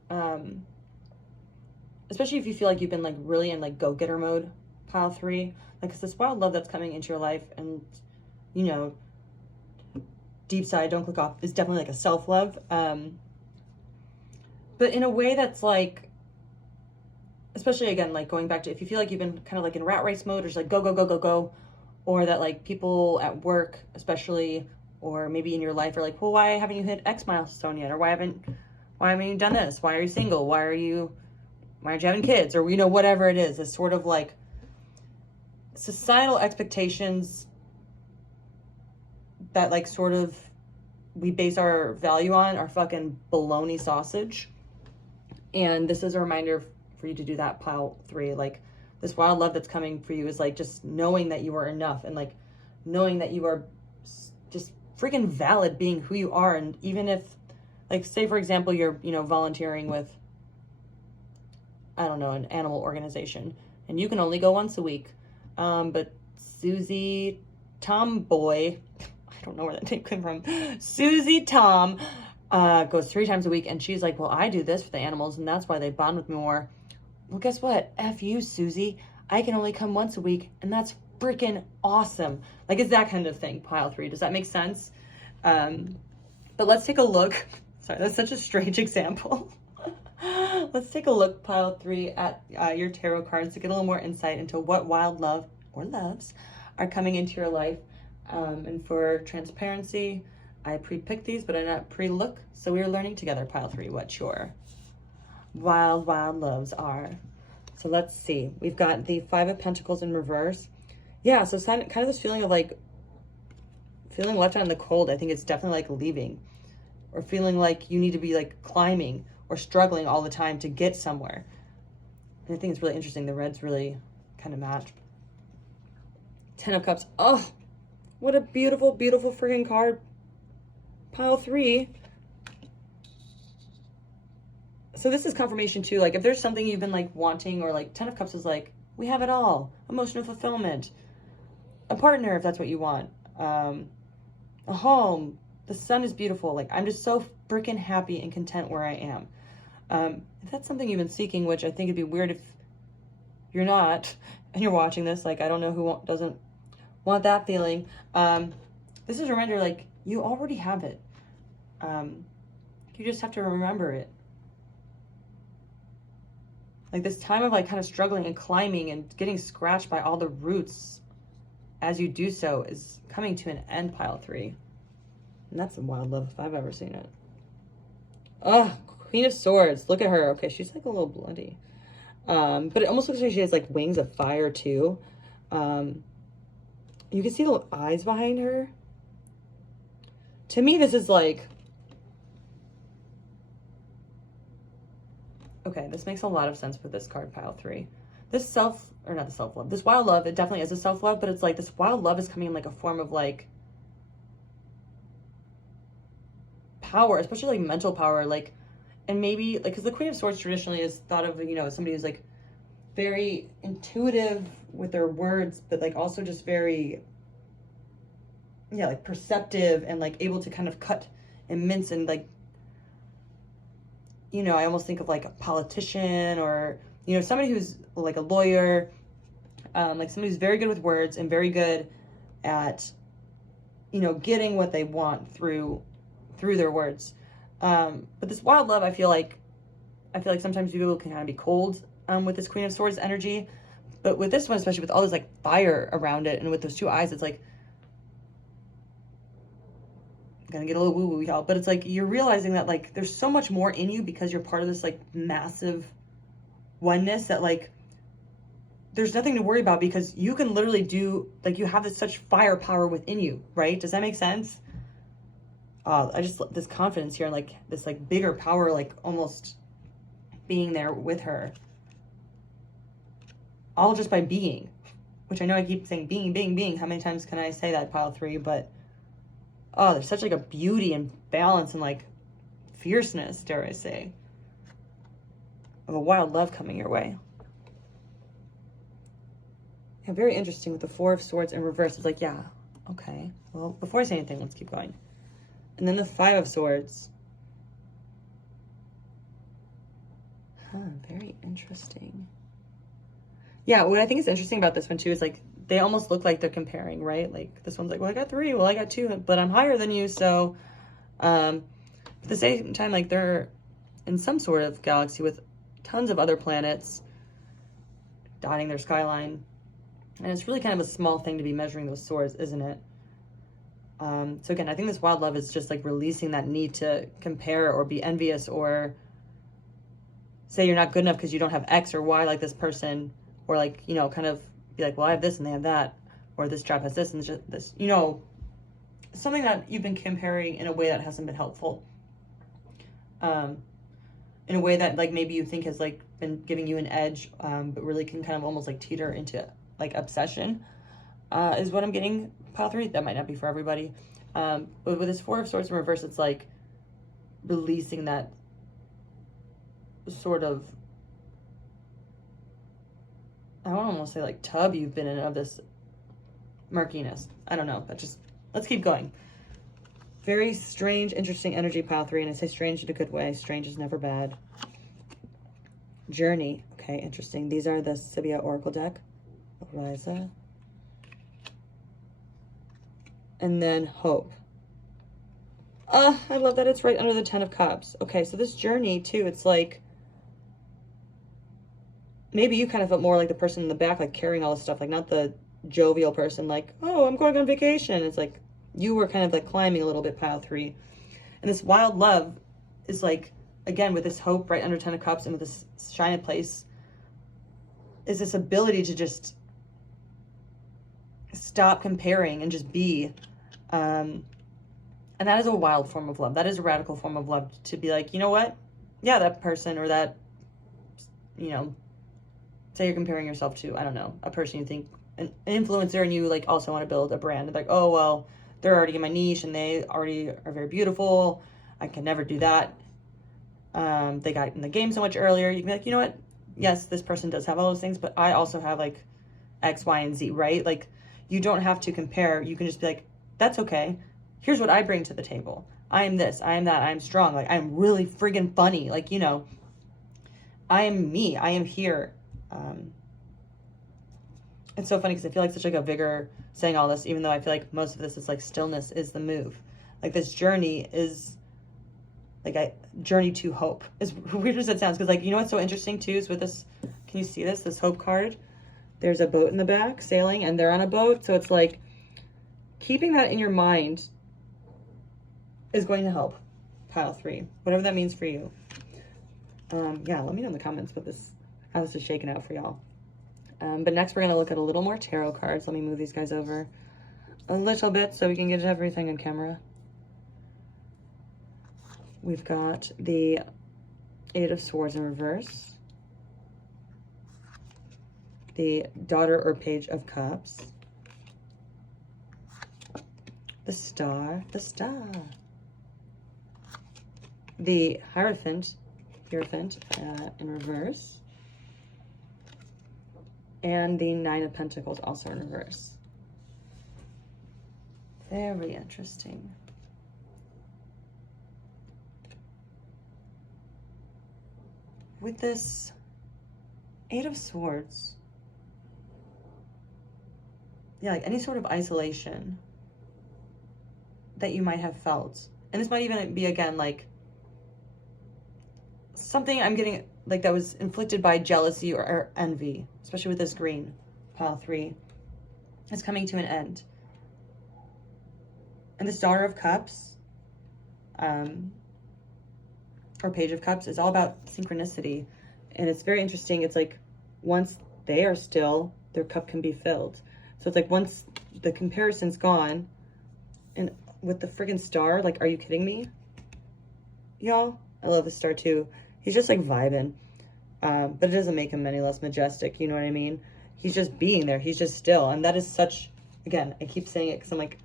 especially if you feel like you've been like really in like go-getter mode, Pile 3. Like, it's this wild love that's coming into your life, and, you know, deep side, don't click off, is definitely like a self-love, but in a way that's like, especially again, like going back to if you feel like you've been kind of like in rat race mode, or just like go, go, go, go, go, or that like people at work especially, or maybe in your life are like, well, why haven't you hit X milestone yet? Or why haven't you done this? Why are you single? Why aren't you having kids? Or, you know, whatever it is, it's sort of like societal expectations that like sort of we base our value on are fucking baloney sausage. And this is a reminder for you to do that, Pile 3. Like, this wild love that's coming for you is like just knowing that you are enough, and like knowing that you are just freaking valid being who you are. And even if, like, say for example, you're, you know, volunteering with, I don't know, an animal organization, and you can only go once a week, but Susie Tomboy, I don't know where that name came from, Susie Tom, goes 3 times a week, and she's like, well, I do this for the animals, and that's why they bond with me more. Well, guess what? F you, Susie. I can only come once a week, and that's freaking awesome. Like, it's that kind of thing, Pile 3. Does that make sense? But let's take a look. Sorry, that's such a strange example. Let's take a look, Pile 3, at your tarot cards to get a little more insight into what wild love or loves are coming into your life. And for transparency, I pre-picked these, but I not pre-look. So we're learning together, Pile 3, what your wild loves are. So let's see. We've got the 5 of Pentacles in reverse. Yeah, so it's kind of this feeling of like feeling left out in the cold. I think it's definitely like leaving, or feeling like you need to be like climbing or struggling all the time to get somewhere. And I think it's really interesting. The reds really kind of match. 10 of Cups. Oh, what a beautiful, beautiful freaking card. Pile 3. So this is confirmation too. Like, if there's something you've been like wanting, or like 10 of Cups is like, we have it all. Emotional fulfillment. A partner, if that's what you want. A home. The sun is beautiful. Like, I'm just so freaking happy and content where I am. If that's something you've been seeking, which I think it'd be weird if you're not, and you're watching this, like, I don't know who doesn't want that feeling. This is a reminder, like, you already have it. You just have to remember it. Like, this time of like kind of struggling and climbing and getting scratched by all the roots as you do so is coming to an end, Pile 3. And that's some wild love if I've ever seen it. Oh, Queen of Swords. Look at her. Okay, she's like a little bloody. But it almost looks like she has like wings of fire too. You can see the eyes behind her. To me, this is like, okay, this makes a lot of sense with this card, Pile 3. This self-love, this wild love, it definitely is a self-love, but it's like this wild love is coming in like a form of like power, especially like mental power, like, and maybe like, because the Queen of Swords traditionally is thought of, you know, somebody who's like very intuitive with their words, but like also just very, yeah, like perceptive and like able to kind of cut and mince and like, you know, I almost think of like a politician, or, you know, somebody who's like a lawyer, like somebody who's very good with words and very good at, you know, getting what they want through their words. But this wild love, I feel like sometimes people can kind of be cold with this Queen of Swords energy, but with this one, especially with all this like fire around it and with those 2 eyes, it's like, gonna get a little woo-woo, y'all, but it's like you're realizing that like there's so much more in you because you're part of this like massive oneness that like there's nothing to worry about because you can literally do, like, you have this such firepower within you, right? Does that make sense? I just, this confidence here and like this like bigger power, like almost being there with her. All just by being, which I know I keep saying being. How many times can I say that, pile 3? But, oh, there's such like a beauty and balance and like fierceness, dare I say, of a wild love coming your way. Yeah, very interesting with the 4 of Swords in reverse. It's like, yeah, okay. Well, before I say anything, let's keep going. And then the 5 of Swords. Huh, very interesting. Yeah, what I think is interesting about this one too is like, they almost look like they're comparing, right? Like this one's like, well, I got 3, well, I got 2, but I'm higher than you. So, at the same time, like they're in some sort of galaxy with tons of other planets dotting their skyline. And it's really kind of a small thing to be measuring those swords, isn't it? So again, I think this wild love is just like releasing that need to compare or be envious or say you're not good enough because you don't have X or Y like this person, or like, you know, kind of be like, well, I have this and they have that, or this job has this and just this, you know, something that you've been comparing in a way that hasn't been helpful. In a way that like maybe you think has like been giving you an edge, but really can kind of almost like teeter into like obsession, is what I'm getting, pile 3. That might not be for everybody. But with this 4 of Swords in reverse, it's like releasing that sort of, I want to almost say like tub you've been in of this murkiness. I don't know, but just, let's keep going. Very strange, interesting energy, pile 3, and I say strange in a good way. Strange is never bad. Journey, okay, interesting. These are the Sibia Oracle deck. Eliza. And then Hope. I love that it's right under the 10 of Cups. Okay, so this journey too, it's like, maybe you kind of felt more like the person in the back, like carrying all this stuff, like not the jovial person, like, oh, I'm going on vacation. It's like, you were kind of like climbing a little bit, pile 3. And this wild love is like, again, with this Hope right under 10 of Cups and with this shine place, is this ability to just stop comparing and just be. And that is a wild form of love. That is a radical form of love, to be like, you know what? Yeah, that person or that, you know, say you're comparing yourself to, I don't know, a person you think, an influencer, and you like also want to build a brand. Like, oh, well, they're already in my niche and they already are very beautiful. I can never do that. They got in the game so much earlier. You can be like, you know what? Yes, this person does have all those things, but I also have like X, Y, and Z, right? Like, you don't have to compare. You can just be like, that's okay. Here's what I bring to the table. I am this, I am that, I am strong. Like, I'm really friggin' funny. Like, you know, I am me. I am here. It's so funny because I feel like such like a vigor saying all this, even though I feel like most of this is like stillness is the move. Like, this journey is like a journey to hope. As weird as it sounds, because like, you know what's so interesting too is with this, can you see this Hope card? There's a boat in the back sailing and they're on a boat. So it's like keeping that in your mind is going to help, pile 3, whatever that means for you. Yeah, let me know in the comments what this, how this is shaking out for y'all. But next we're going to look at a little more tarot cards. Let me move these guys over a little bit so we can get everything on camera. We've got the 8 of Swords in reverse, the Daughter or Page of Cups, the Star, the Hierophant in reverse, and the 9 of Pentacles also in reverse. Very interesting. With this 8 of Swords, yeah, like any sort of isolation that you might have felt. And this might even be, again, like something I'm getting, like that was inflicted by jealousy or envy, especially with this green, pile 3, is coming to an end. And this Daughter of Cups or Page of Cups, is all about synchronicity. And it's very interesting. It's like once they are still, their cup can be filled. So it's like once the comparison's gone, and with the friggin' star, like, are you kidding me? Y'all, I love the star too. He's just like vibing. But it doesn't make him any less majestic, you know what I mean? He's just being there. He's just still. And that is such, again, I keep saying it because I'm like,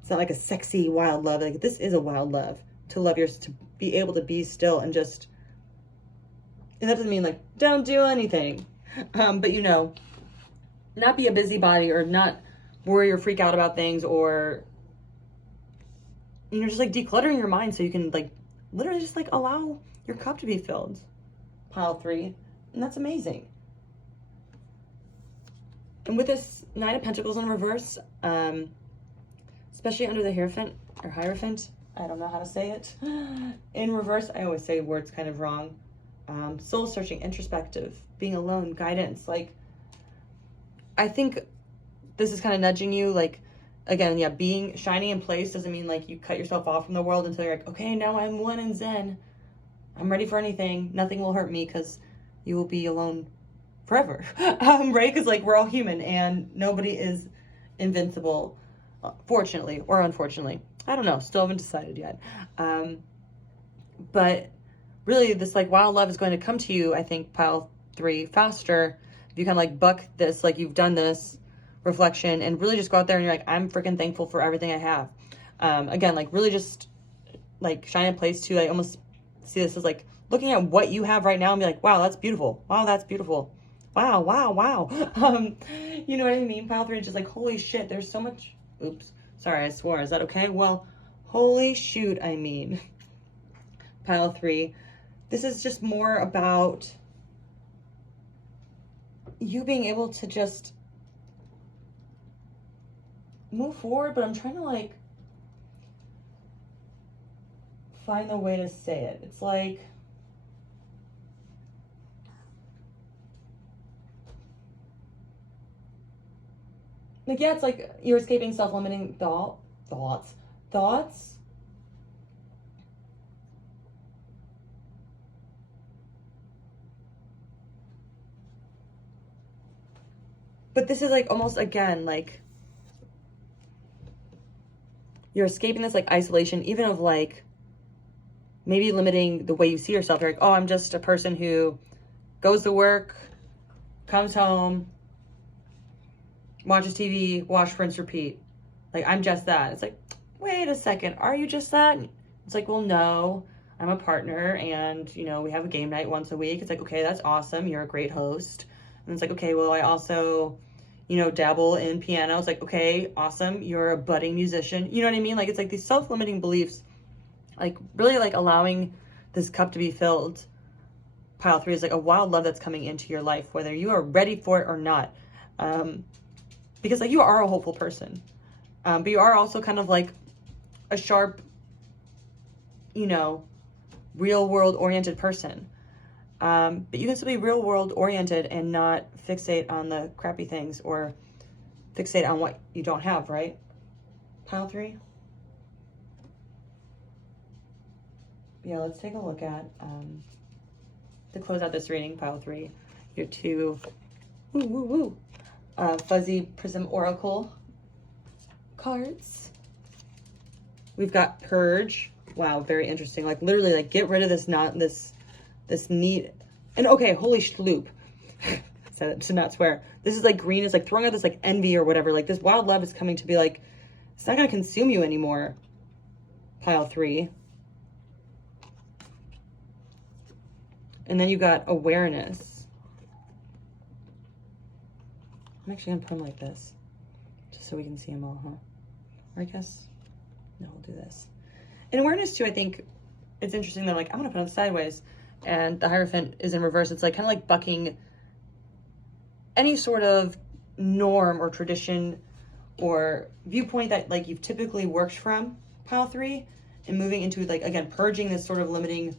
it's not like a sexy wild love. Like, this is a wild love. To love yours, to be able to be still and just, and that doesn't mean like, don't do anything. But you know, not be a busybody or not worry or freak out about things, or, you know, just like decluttering your mind so you can like literally just like allow your cup to be filled. Pile 3. And that's amazing. And with this Nine of Pentacles in reverse, especially under the Hierophant or Hierophant, I don't know how to say it. In reverse, I always say words kind of wrong. Soul searching, introspective, being alone, guidance. Like, I think this is kind of nudging you, like, again, yeah, being shining in place doesn't mean like you cut yourself off from the world until you're like, okay, now I'm one in Zen. I'm ready for anything. Nothing will hurt me, because you will be alone forever. Right? Because like we're all human and nobody is invincible, fortunately or unfortunately. I don't know. Still haven't decided yet. But really this like wild love is going to come to you, I think, Pile 3, faster if you kind of like buck this, like you've done this reflection and really just go out there and you're like, I'm freaking thankful for everything I have. Again, like really just like shine in place too. I almost see this as like looking at what you have right now and be like, wow, that's beautiful. Wow, that's beautiful. Wow, wow, wow. You know what I mean? Pile 3 is just like, holy shit, there's so much. Oops. Sorry, I swore. Is that okay? Well, holy shoot, I mean. Pile 3. This is just more about you being able to just move forward, but I'm trying to like find the way to say it. It's like, yeah, it's like you're escaping self-limiting thoughts. But this is like almost, again, like you're escaping this like isolation, even of like maybe limiting the way you see yourself. You're like, oh, I'm just a person who goes to work, comes home, watches TV, wash, rinse, repeat. Like, I'm just that. It's like, wait a second, are you just that? It's like, well, no, I'm a partner and, you know, we have a game night once a week. It's like, okay, that's awesome. You're a great host. And it's like, okay, well, I also, you know, dabble in piano. It's like, okay, awesome. You're a budding musician. You know what I mean? Like, it's like these self-limiting beliefs, like really like allowing this cup to be filled. Pile 3 is like a wild love that's coming into your life, whether you are ready for it or not. Because like you are a hopeful person, but you are also kind of like a sharp, you know, real world oriented person. But you can still be real world oriented and not fixate on the crappy things or fixate on what you don't have, right? Pile 3. Yeah, let's take a look at, to close out this reading, Pile 3, your two, fuzzy prism oracle cards. We've got Purge. Wow, very interesting. Like literally, like get rid of this this need. And okay, holy schloop. Said it to not swear. This is like green is like throwing out this like envy or whatever. Like this wild love is coming to be like, it's not gonna consume you anymore. Pile 3. And then you got awareness. I'm actually gonna put them like this, just so we can see them all, huh? Or I guess, no, we'll do this. In awareness too, I think it's interesting that like, I'm gonna put them sideways and the Hierophant is in reverse. It's like kind of like bucking any sort of norm or tradition or viewpoint that like you've typically worked from, Pile 3, and moving into like, again, purging this sort of limiting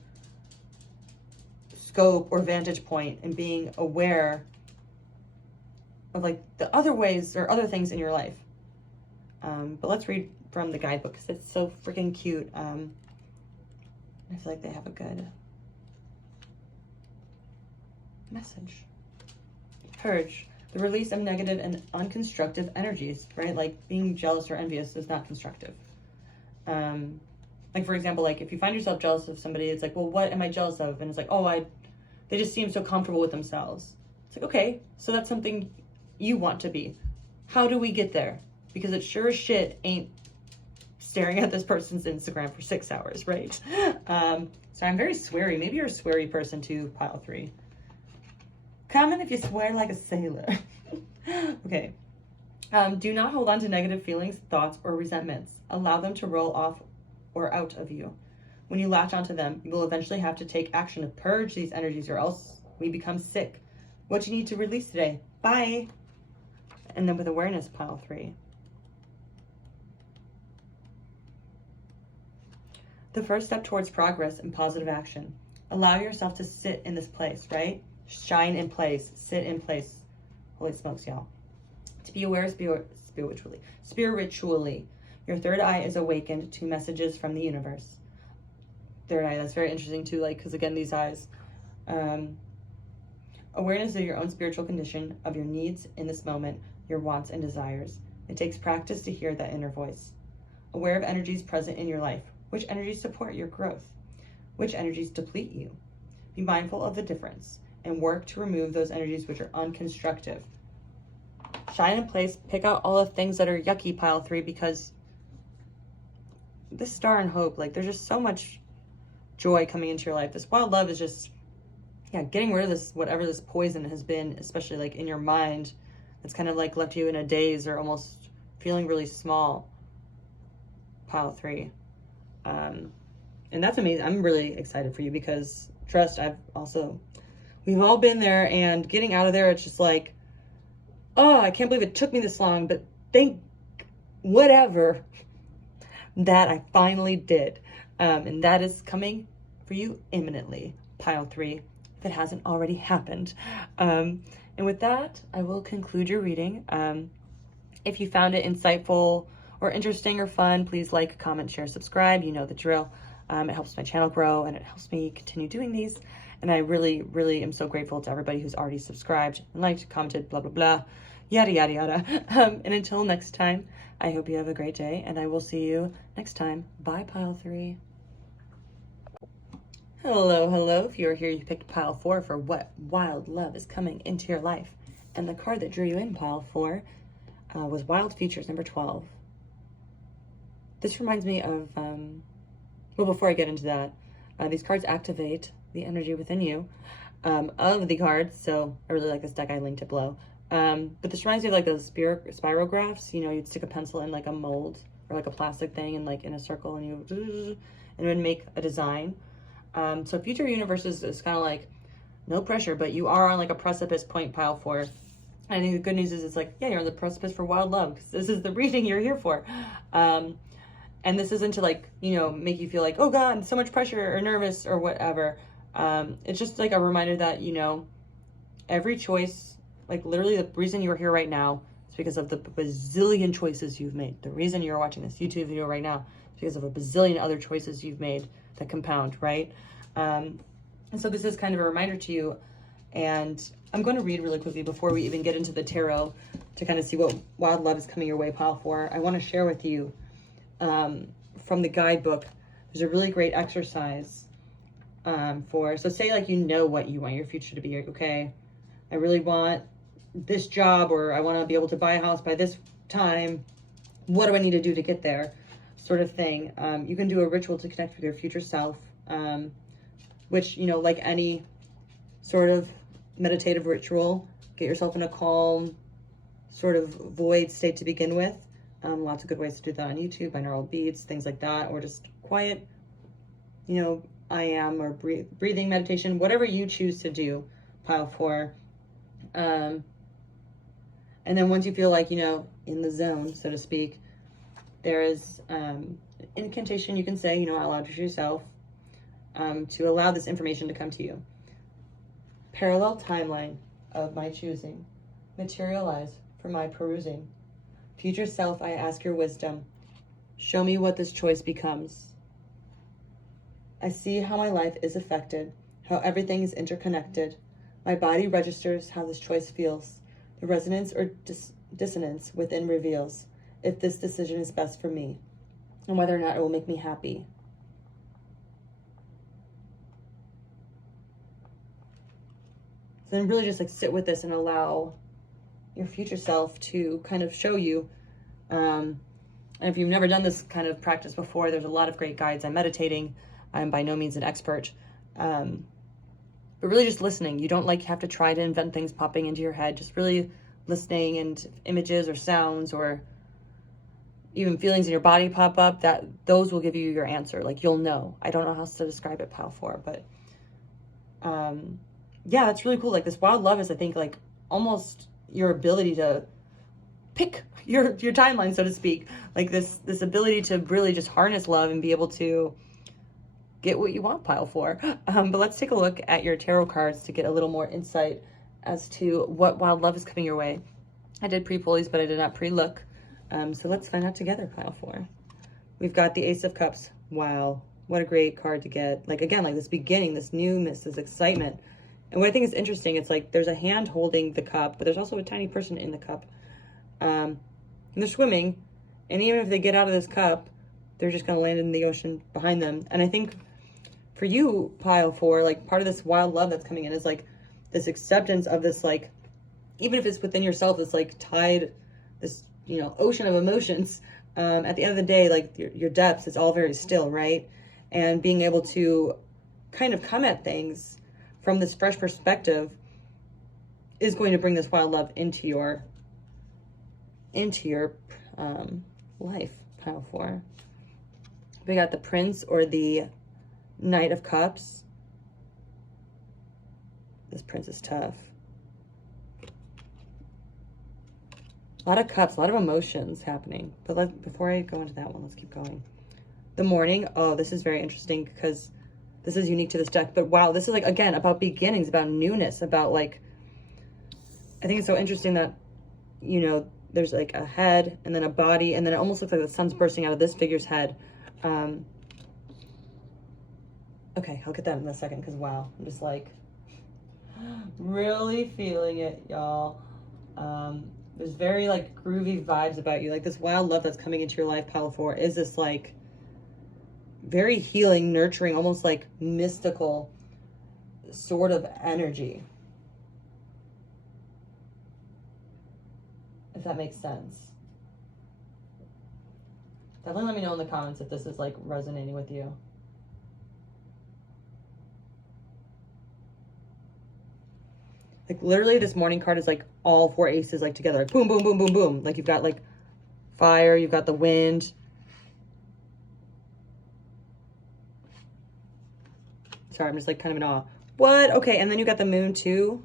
scope or vantage point and being aware of like the other ways or other things in your life. But let's read from the guidebook because it's so freaking cute. I feel like they have a good message. Purge. The release of negative and unconstructive energies, right? Like being jealous or envious is not constructive. Like for example, like if you find yourself jealous of somebody, it's like, well, what am I jealous of? And it's like, oh, they just seem so comfortable with themselves. It's like, okay, so that's something you want to be. How do we get there? Because it sure as shit ain't staring at this person's Instagram for 6 hours, right? So I'm very sweary. Maybe you're a sweary person too, pile 3. Comment if you swear like a sailor. Okay. Do not hold on to negative feelings, thoughts, or resentments. Allow them to roll off or out of you. When you latch onto them, you will eventually have to take action to purge these energies, or else we become sick. What you need to release today. Bye. And then with awareness, pile 3. The first step towards progress and positive action. Allow yourself to sit in this place, right? Shine in place, sit in place. Holy smokes, y'all. To be aware spiritually. Your third eye is awakened to messages from the universe. Third eye, that's very interesting too, like, because again, these eyes. Awareness of your own spiritual condition, of your needs in this moment, your wants and desires. It takes practice to hear that inner voice. Aware of energies present in your life. Which energies support your growth? Which energies deplete you? Be mindful of the difference and work to remove those energies which are unconstructive. Shine in place, pick out all the things that are yucky, pile 3, because this star and hope, like there's just so much joy coming into your life. This wild love is just, yeah, getting rid of this, whatever this poison has been, especially like in your mind, that's kind of like left you in a daze or almost feeling really small, pile 3. And that's amazing. I'm really excited for you because trust, we've all been there, and getting out of there, it's just like, oh, I can't believe it took me this long, but thank whatever that I finally did. And that is coming for you imminently, pile 3, if it hasn't already happened. And with that, I will conclude your reading. If you found it insightful or interesting or fun, please like, comment, share, subscribe. You know the drill. It helps my channel grow and it helps me continue doing these. And I really, really am so grateful to everybody who's already subscribed and liked, commented, blah, blah, blah, yada, yada, yada. And until next time, I hope you have a great day, and I will see you next time. Bye, pile 3. Hello, hello. If you're here, you picked pile 4 for what wild love is coming into your life. And the card that drew you in pile 4 was Wild Futures, number 12. This reminds me of, well, before I get into that, these cards activate the energy within you of the cards. So I really like this deck. I linked it below. But this reminds me of like those spirographs. You know, you'd stick a pencil in like a mold or like a plastic thing and like in a circle, and it would make a design. So future universes is kind of like no pressure, but you are on like a precipice point, pile 4. I think the good news is it's like, yeah, you're on the precipice for wild love, because this is the reading you're here for. And this isn't to like, you know, make you feel like, oh God, so much pressure or nervous or whatever. It's just like a reminder that, you know, every choice, like literally the reason you're here right now is because of the bazillion choices you've made. The reason you're watching this YouTube video right now is because of a bazillion other choices you've made that compound, right? And so this is kind of a reminder to you. And I'm going to read really quickly before we even get into the tarot to kind of see what wild love is coming your way, pile 4. I want to share with you from the guidebook. There's a really great exercise so say like you know what you want your future to be. Like, okay, I really want this job, or I want to be able to buy a house by this time. What do I need to do to get there? Sort of thing. You can do a ritual to connect with your future self, which, you know, like any sort of meditative ritual, get yourself in a calm sort of void state to begin with. Lots of good ways to do that on YouTube, binaural beats, things like that, or just quiet, you know, I am, or breathing meditation, whatever you choose to do, pile 4. And then once you feel like, you know, in the zone, so to speak, there is an incantation you can say, you know, out loud to yourself, to allow this information to come to you. Parallel timeline of my choosing, materialize for my perusing. Future self, I ask your wisdom. Show me what this choice becomes. I see how my life is affected, how everything is interconnected. My body registers how this choice feels. The resonance or dissonance within reveals if this decision is best for me and whether or not it will make me happy. So then really just like sit with this and allow your future self to kind of show you. And if you've never done this kind of practice before, there's a lot of great guides on meditating. I'm by no means an expert. But really just listening. You don't like have to try to invent things popping into your head. Just really listening, and images or sounds or even feelings in your body pop up, that those will give you your answer. Like you'll know. I don't know how else to describe it, Pile 4, but yeah, that's really cool. Like this wild love is, I think, like almost your ability to pick your timeline, so to speak. Like this ability to really just harness love and be able to get what you want, Pile 4. But let's take a look at your tarot cards to get a little more insight as to what wild love is coming your way. I did pre-pullies, but I did not pre-look. So let's find out together, Pile 4. We've got the Ace of Cups. Wow, what a great card to get. Like, again, like this beginning, this newness, this excitement. And what I think is interesting, it's like there's a hand holding the cup, but there's also a tiny person in the cup. And they're swimming, and even if they get out of this cup, they're just going to land in the ocean behind them. And I think for you, Pile 4, like part of this wild love that's coming in is like this acceptance of this, like, even if it's within yourself, this like tide, this, you know, ocean of emotions. At the end of the day, like your depths, it's all very still, right? And being able to kind of come at things from this fresh perspective is going to bring this wild love into your life, Pile 4. We got the Prince or the Knight of Cups. This Prince is tough. A lot of cups, a lot of emotions happening. But before I go into that one, let's keep going. The Morning. Oh, this is very interesting because this is unique to this deck. But wow, this is like, again, about beginnings, about newness, about like, I think it's so interesting that, you know, there's like a head and then a body, and then it almost looks like the sun's bursting out of this figure's head. Okay, I'll get that in a second because wow, I'm just like really feeling it, y'all. There's very like groovy vibes about you. Like this wild love that's coming into your life, Pile 4, is this like very healing, nurturing, almost like mystical sort of energy. If that makes sense. Definitely let me know in the comments if this is like resonating with you. Like literally this Morning card is like all 4 aces like together. Like boom, boom, boom, boom, boom. Like you've got like fire, you've got the wind. Sorry, I'm just like kind of in awe. What? Okay, and then you got the Moon too.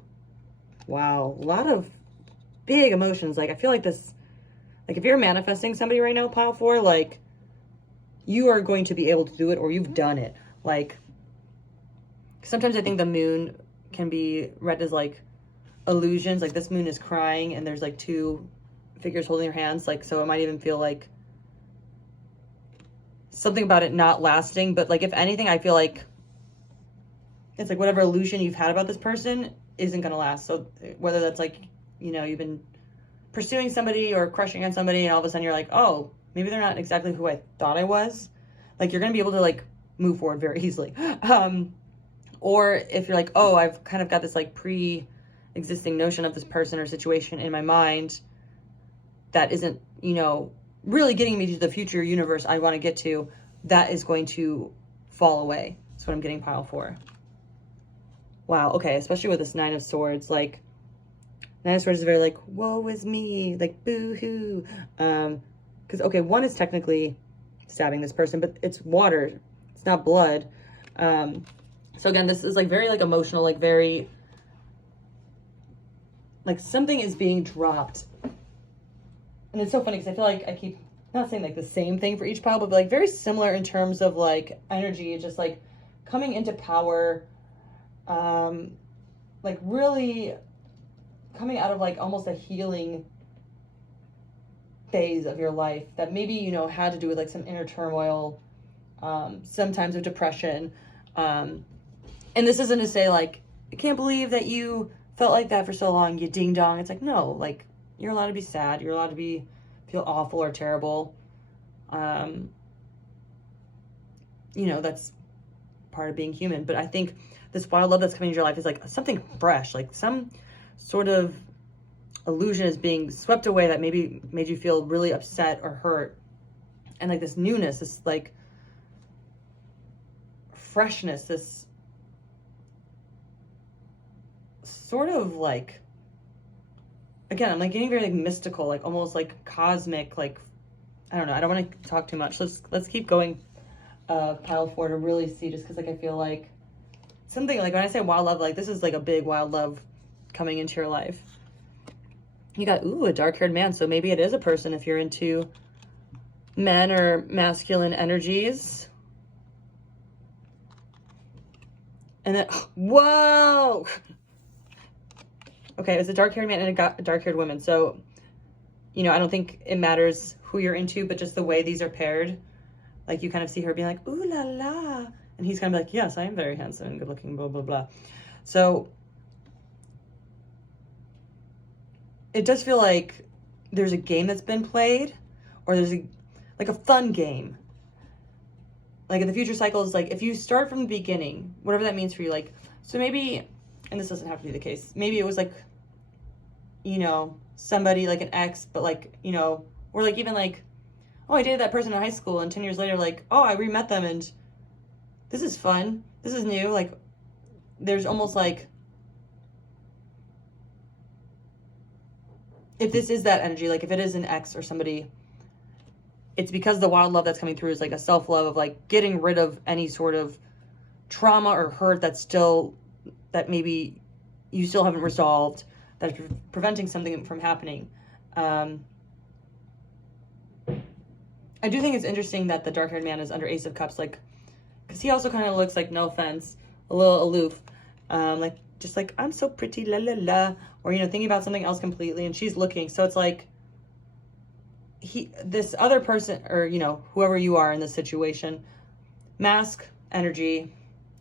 Wow, a lot of big emotions. Like I feel like this, like if you're manifesting somebody right now, Pile 4, like you are going to be able to do it, or you've done it. Like sometimes I think the Moon can be read as like illusions. Like this Moon is crying and there's like 2 figures holding their hands. Like, so it might even feel like something about it not lasting. But like, if anything, I feel like it's like whatever illusion you've had about this person isn't going to last. So whether that's like, you know, you've been pursuing somebody or crushing on somebody and all of a sudden you're like, oh, maybe they're not exactly who I thought I was. Like you're going to be able to like move forward very easily. Or if you're like, oh, I've kind of got this like pre-existing notion of this person or situation in my mind that isn't, you know, really getting me to the future universe I want to get to, that is going to fall away. That's what I'm getting, Pile 4. Wow, okay, especially with this 9 of Swords. Like, 9 of Swords is very like, woe is me, like, boo-hoo. Because, okay, 1 is technically stabbing this person, but it's water. It's not blood. So again, this is like very like emotional, like very, like something is being dropped. And it's so funny because I feel like I keep not saying like the same thing for each pile, but like very similar in terms of like energy, just like coming into power, like really coming out of like almost a healing phase of your life that maybe, you know, had to do with like some inner turmoil, sometimes of depression. And this isn't to say like, I can't believe that you felt like that for so long, you ding dong. It's like, no, like you're allowed to be sad. You're allowed to feel awful or terrible. You know, that's part of being human. But I think this wild love that's coming into your life is like something fresh, like some sort of illusion is being swept away that maybe made you feel really upset or hurt. And like this newness, this like freshness, this sort of like, again, I'm like getting very like mystical, like almost like cosmic, like, I don't know. I don't want to talk too much. Let's keep going, pile 4, to really see, just because like I feel like something like when I say wild love, like this is like a big wild love coming into your life. You got, ooh, a dark-haired man. So maybe it is a person if you're into men or masculine energies. And then, whoa! Okay, it's a dark-haired man and a dark-haired woman. So, you know, I don't think it matters who you're into, but just the way these are paired. Like, you kind of see her being like, ooh la la. And he's kind of like, yes, I am very handsome and good looking, blah, blah, blah. So, it does feel like there's a game that's been played, or there's like a fun game. Like in the future cycles, like if you start from the beginning, whatever that means for you, like, so maybe, and this doesn't have to be the case, maybe it was like, you know, somebody like an ex, but like, you know, or like even like, oh, I dated that person in high school, and 10 years later, like, oh, I re-met them, and this is fun, this is new. Like, there's almost like, if this is that energy, like if it is an ex or somebody, it's because the wild love that's coming through is like a self-love of like getting rid of any sort of trauma or hurt that's still, that maybe you still haven't resolved, that's preventing something from happening. I do think it's interesting that the dark-haired man is under Ace of Cups, like, because he also kind of looks like, no offense, a little aloof, like, just like, I'm so pretty, la la la, or, you know, thinking about something else completely, and she's looking, so it's like, this other person, or, you know, whoever you are in this situation, mask energy,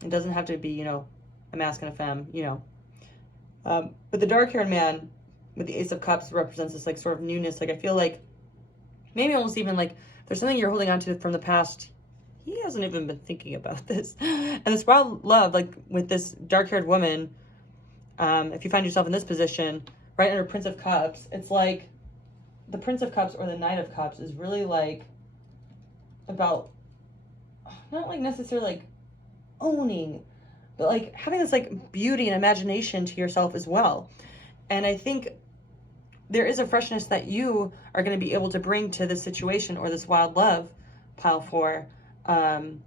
it doesn't have to be, you know, a mask and a femme, you know, but the dark-haired man with the Ace of Cups represents this, like, sort of newness. Like, I feel like, maybe almost even, like, there's something you're holding on to from the past. He hasn't even been thinking about this. And this wild love, like, with this dark-haired woman, if you find yourself in this position, right under Prince of Cups, it's like, the Prince of Cups or the Knight of Cups is really like about, not like necessarily like owning, but like having this like beauty and imagination to yourself as well. And I think there is a freshness that you are going to be able to bring to this situation or this wild love, pile 4. And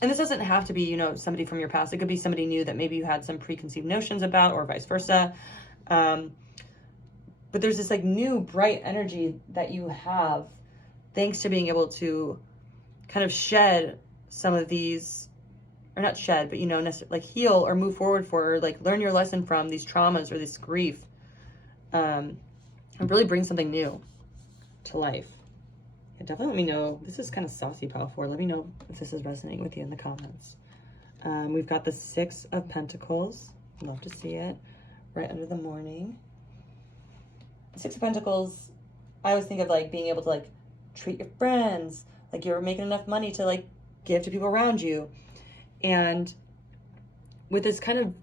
this doesn't have to be, you know, somebody from your past. It could be somebody new that maybe you had some preconceived notions about, or vice versa. But there's this like new bright energy that you have thanks to being able to kind of shed some of these, or not shed, but, you know, like heal or move forward for, or like learn your lesson from these traumas or this grief, and really bring something new to life. Yeah, definitely let me know. This is kind of saucy, pile 4. Let me know if this is resonating with you in the comments. We've got the 6 of Pentacles. Love to see it. Right under the morning. 6 of Pentacles, I always think of like being able to like treat your friends, like you're making enough money to like give to people around you. And with this kind of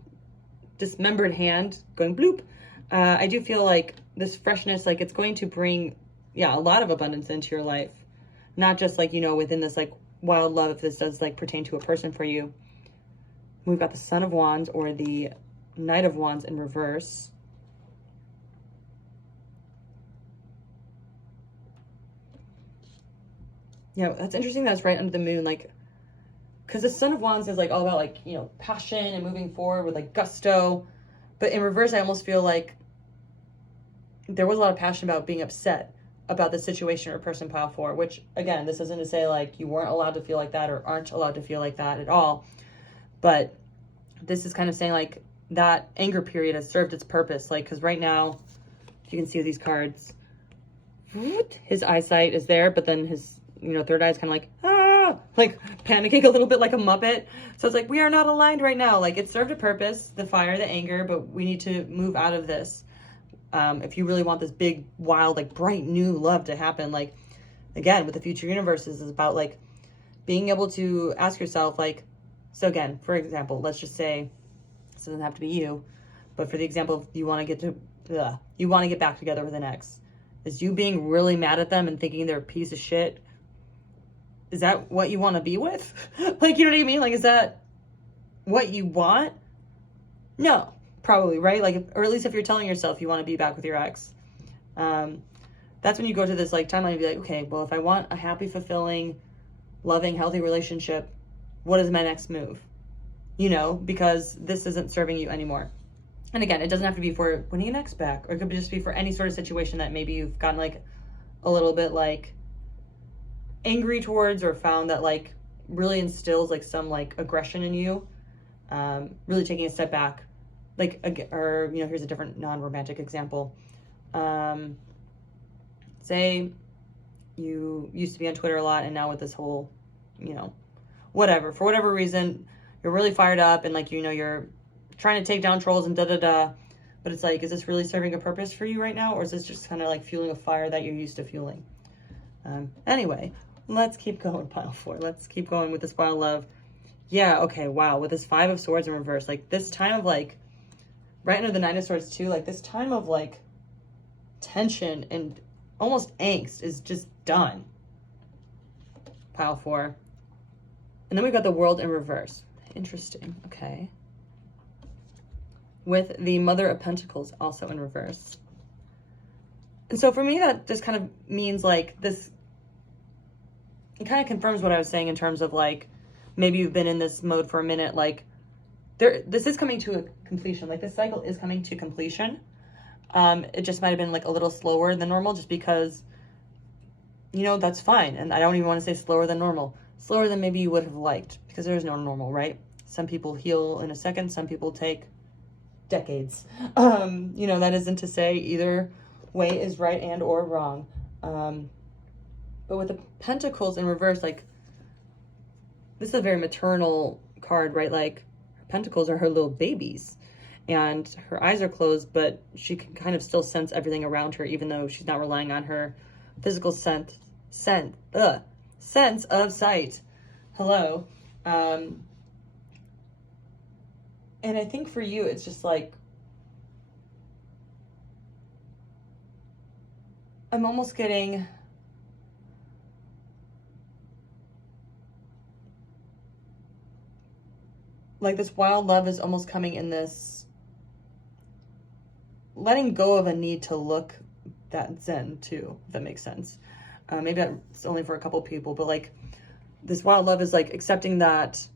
dismembered hand going bloop, I do feel like this freshness, like it's going to bring, yeah, a lot of abundance into your life. Not just like, you know, within this like wild love, if this does like pertain to a person for you. We've got the Son of Wands or the Knight of Wands in reverse. Yeah, that's interesting. That's right under the moon, like, because the Son of Wands is like all about like, you know, passion and moving forward with like gusto. But in reverse, I almost feel like there was a lot of passion about being upset about the situation or person, pile 4, which again, this isn't to say like you weren't allowed to feel like that or aren't allowed to feel like that at all. But this is kind of saying like that anger period has served its purpose. Like, because right now, if you can see with these cards, his eyesight is there, but then his, third eye is kind of like, like panicking a little bit like a Muppet. So it's like, we are not aligned right now. Like, it served a purpose, the fire, the anger, but we need to move out of this. If you really want this big, wild, like bright new love to happen, like, again, with the future universes is about like being able to ask yourself, like, so again, for example, let's just say, this doesn't have to be you, but for the example, you want to get back together with an ex. Is you being really mad at them and thinking they're a piece of shit, is that what you want to be with? Like, you know what I mean? Like, is that what you want? No, probably, right? Like, or at least if you're telling yourself you want to be back with your ex, that's when you go to this like timeline and be like, okay, well, if I want a happy, fulfilling, loving, healthy relationship, what is my next move? Because this isn't serving you anymore. And again, it doesn't have to be for winning an ex back, or it could just be for any sort of situation that maybe you've gotten like a little bit like angry towards, or found that like really instills like some like aggression in you. Really taking a step back, like, or here's a different non-romantic example. Say you used to be on Twitter a lot, and now with this whole, whatever, for whatever reason, you're really fired up and like, you're trying to take down trolls and but it's like, is this really serving a purpose for you right now? Or is this just kind of like fueling a fire that you're used to fueling? Anyway, let's keep going, pile 4. Let's keep going with this wild love. Yeah, okay, wow. With this 5 of Swords in reverse, like this time of like, right under the 9 of Swords too, like this time of like tension and almost angst is just done. Pile 4. And then we've got the World in reverse. Interesting, okay. With the Mother of Pentacles also in reverse. And so for me, that just kind of means like this, it kind of confirms what I was saying in terms of like, maybe you've been in this mode for a minute, like this is coming to a completion. Like this cycle is coming to completion. It just might've been like a little slower than normal just because, that's fine. And I don't even want to say slower than normal, slower than maybe you would have liked, because there is no normal, right? Some people heal in a second. Some people take decades. That isn't to say either way is right and or wrong. But with the Pentacles in reverse, like this is a very maternal card, right? Like her pentacles are her little babies and her eyes are closed, but she can kind of still sense everything around her, even though she's not relying on her physical sense of sight. Hello. And I think for you, it's just like, I'm almost getting like this wild love is almost coming in this letting go of a need to look that zen too, if that makes sense. Maybe that's only for a couple people, but like this wild love is like accepting that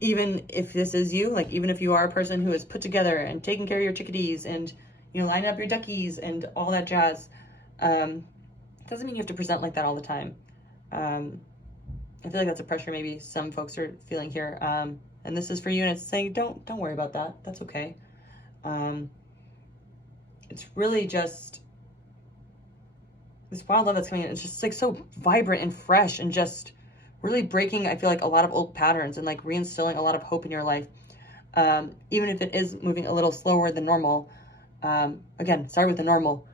even if this is you, like even if you are a person who is put together and taking care of your chickadees and, lining up your duckies and all that jazz, doesn't mean you have to present like that all the time. I feel like that's a pressure maybe some folks are feeling here. And this is for you, and it's saying, don't worry about that. That's okay. It's really just this wild love that's coming in. It's just like so vibrant and fresh and just really breaking, I feel like, a lot of old patterns and like reinstilling a lot of hope in your life. Even if it is moving a little slower than normal. Again, sorry with the normal,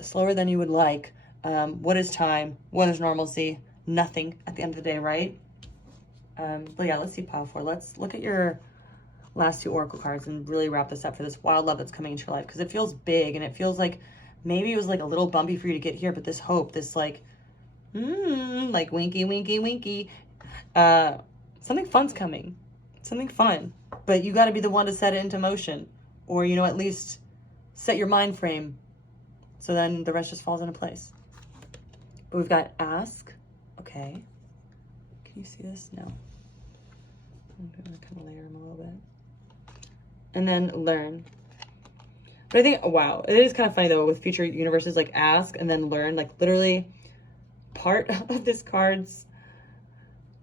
slower than you would like. What is time? What is normalcy? Nothing at the end of the day, right? But yeah, let's see pile 4. Let's look at your last 2 oracle cards and really wrap this up for this wild love that's coming into your life, because it feels big and it feels like maybe it was like a little bumpy for you to get here, but this hope, this like winky, winky, winky, something fun's coming, something fun, but you got to be the one to set it into motion, or at least set your mind frame, so then the rest just falls into place. But we've got ask. Okay, can you see this? No. I'm gonna kind of layer them a little bit. And then learn. But I think, wow, it is kind of funny though with future universes, like ask and then learn, like literally part of this card's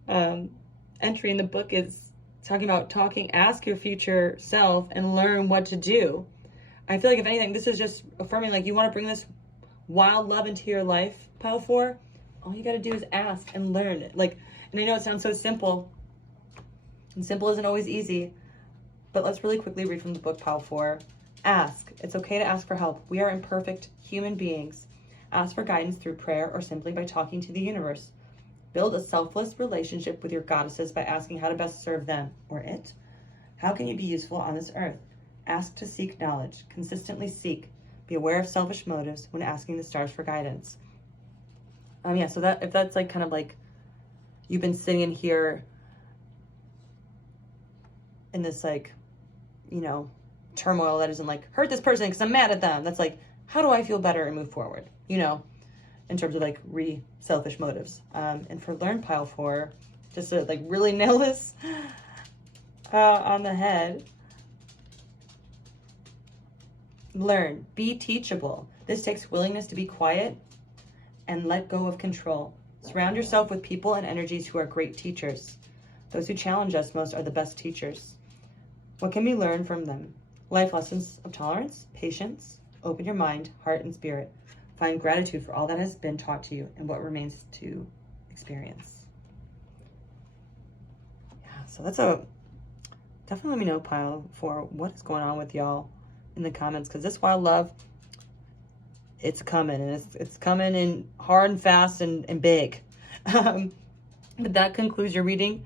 entry in the book is talking about ask your future self and learn what to do. I feel like if anything, this is just affirming, like, you want to bring this wild love into your life, pile 4. All you got to do is ask and learn. Like, and I know it sounds so simple, and simple isn't always easy, but let's really quickly read from the book, pile 4. Ask. It's okay to ask for help. We are imperfect human beings. Ask for guidance through prayer or simply by talking to the universe. Build a selfless relationship with your goddesses by asking how to best serve them or it. How can you be useful on this earth? Ask to seek knowledge. Consistently seek. Be aware of selfish motives when asking the stars for guidance. Yeah, so that if that's like kind of like you've been sitting in here in this like, you know, turmoil that isn't like hurt this person because I'm mad at them. That's like, how do I feel better and move forward? You know, in terms of like selfish motives. And for learn pile 4, just to like really nail this on the head. Learn, be teachable. This takes willingness to be quiet and let go of control. Surround yourself with people and energies who are great teachers. Those who challenge us most are the best teachers. What can we learn from them? Life lessons of tolerance, patience. Open your mind, heart, and spirit. Find gratitude for all that has been taught to you and what remains to experience. Yeah, so that's definitely let me know, pile 4, what is going on with y'all in the comments, because this wild love, it's coming, and it's coming in hard and fast and big. But that concludes your reading.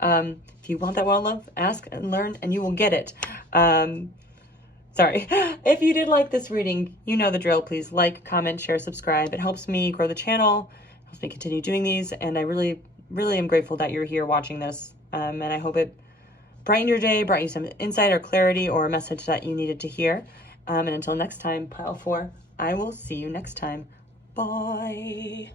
If you want that wild love, ask and learn, and you will get it. Sorry. If you did like this reading, you know the drill. Please like, comment, share, subscribe. It helps me grow the channel, helps me continue doing these, and I really, really am grateful that you're here watching this. And I hope it brightened your day, brought you some insight or clarity or a message that you needed to hear. And until next time, pile 4, I will see you next time. Bye.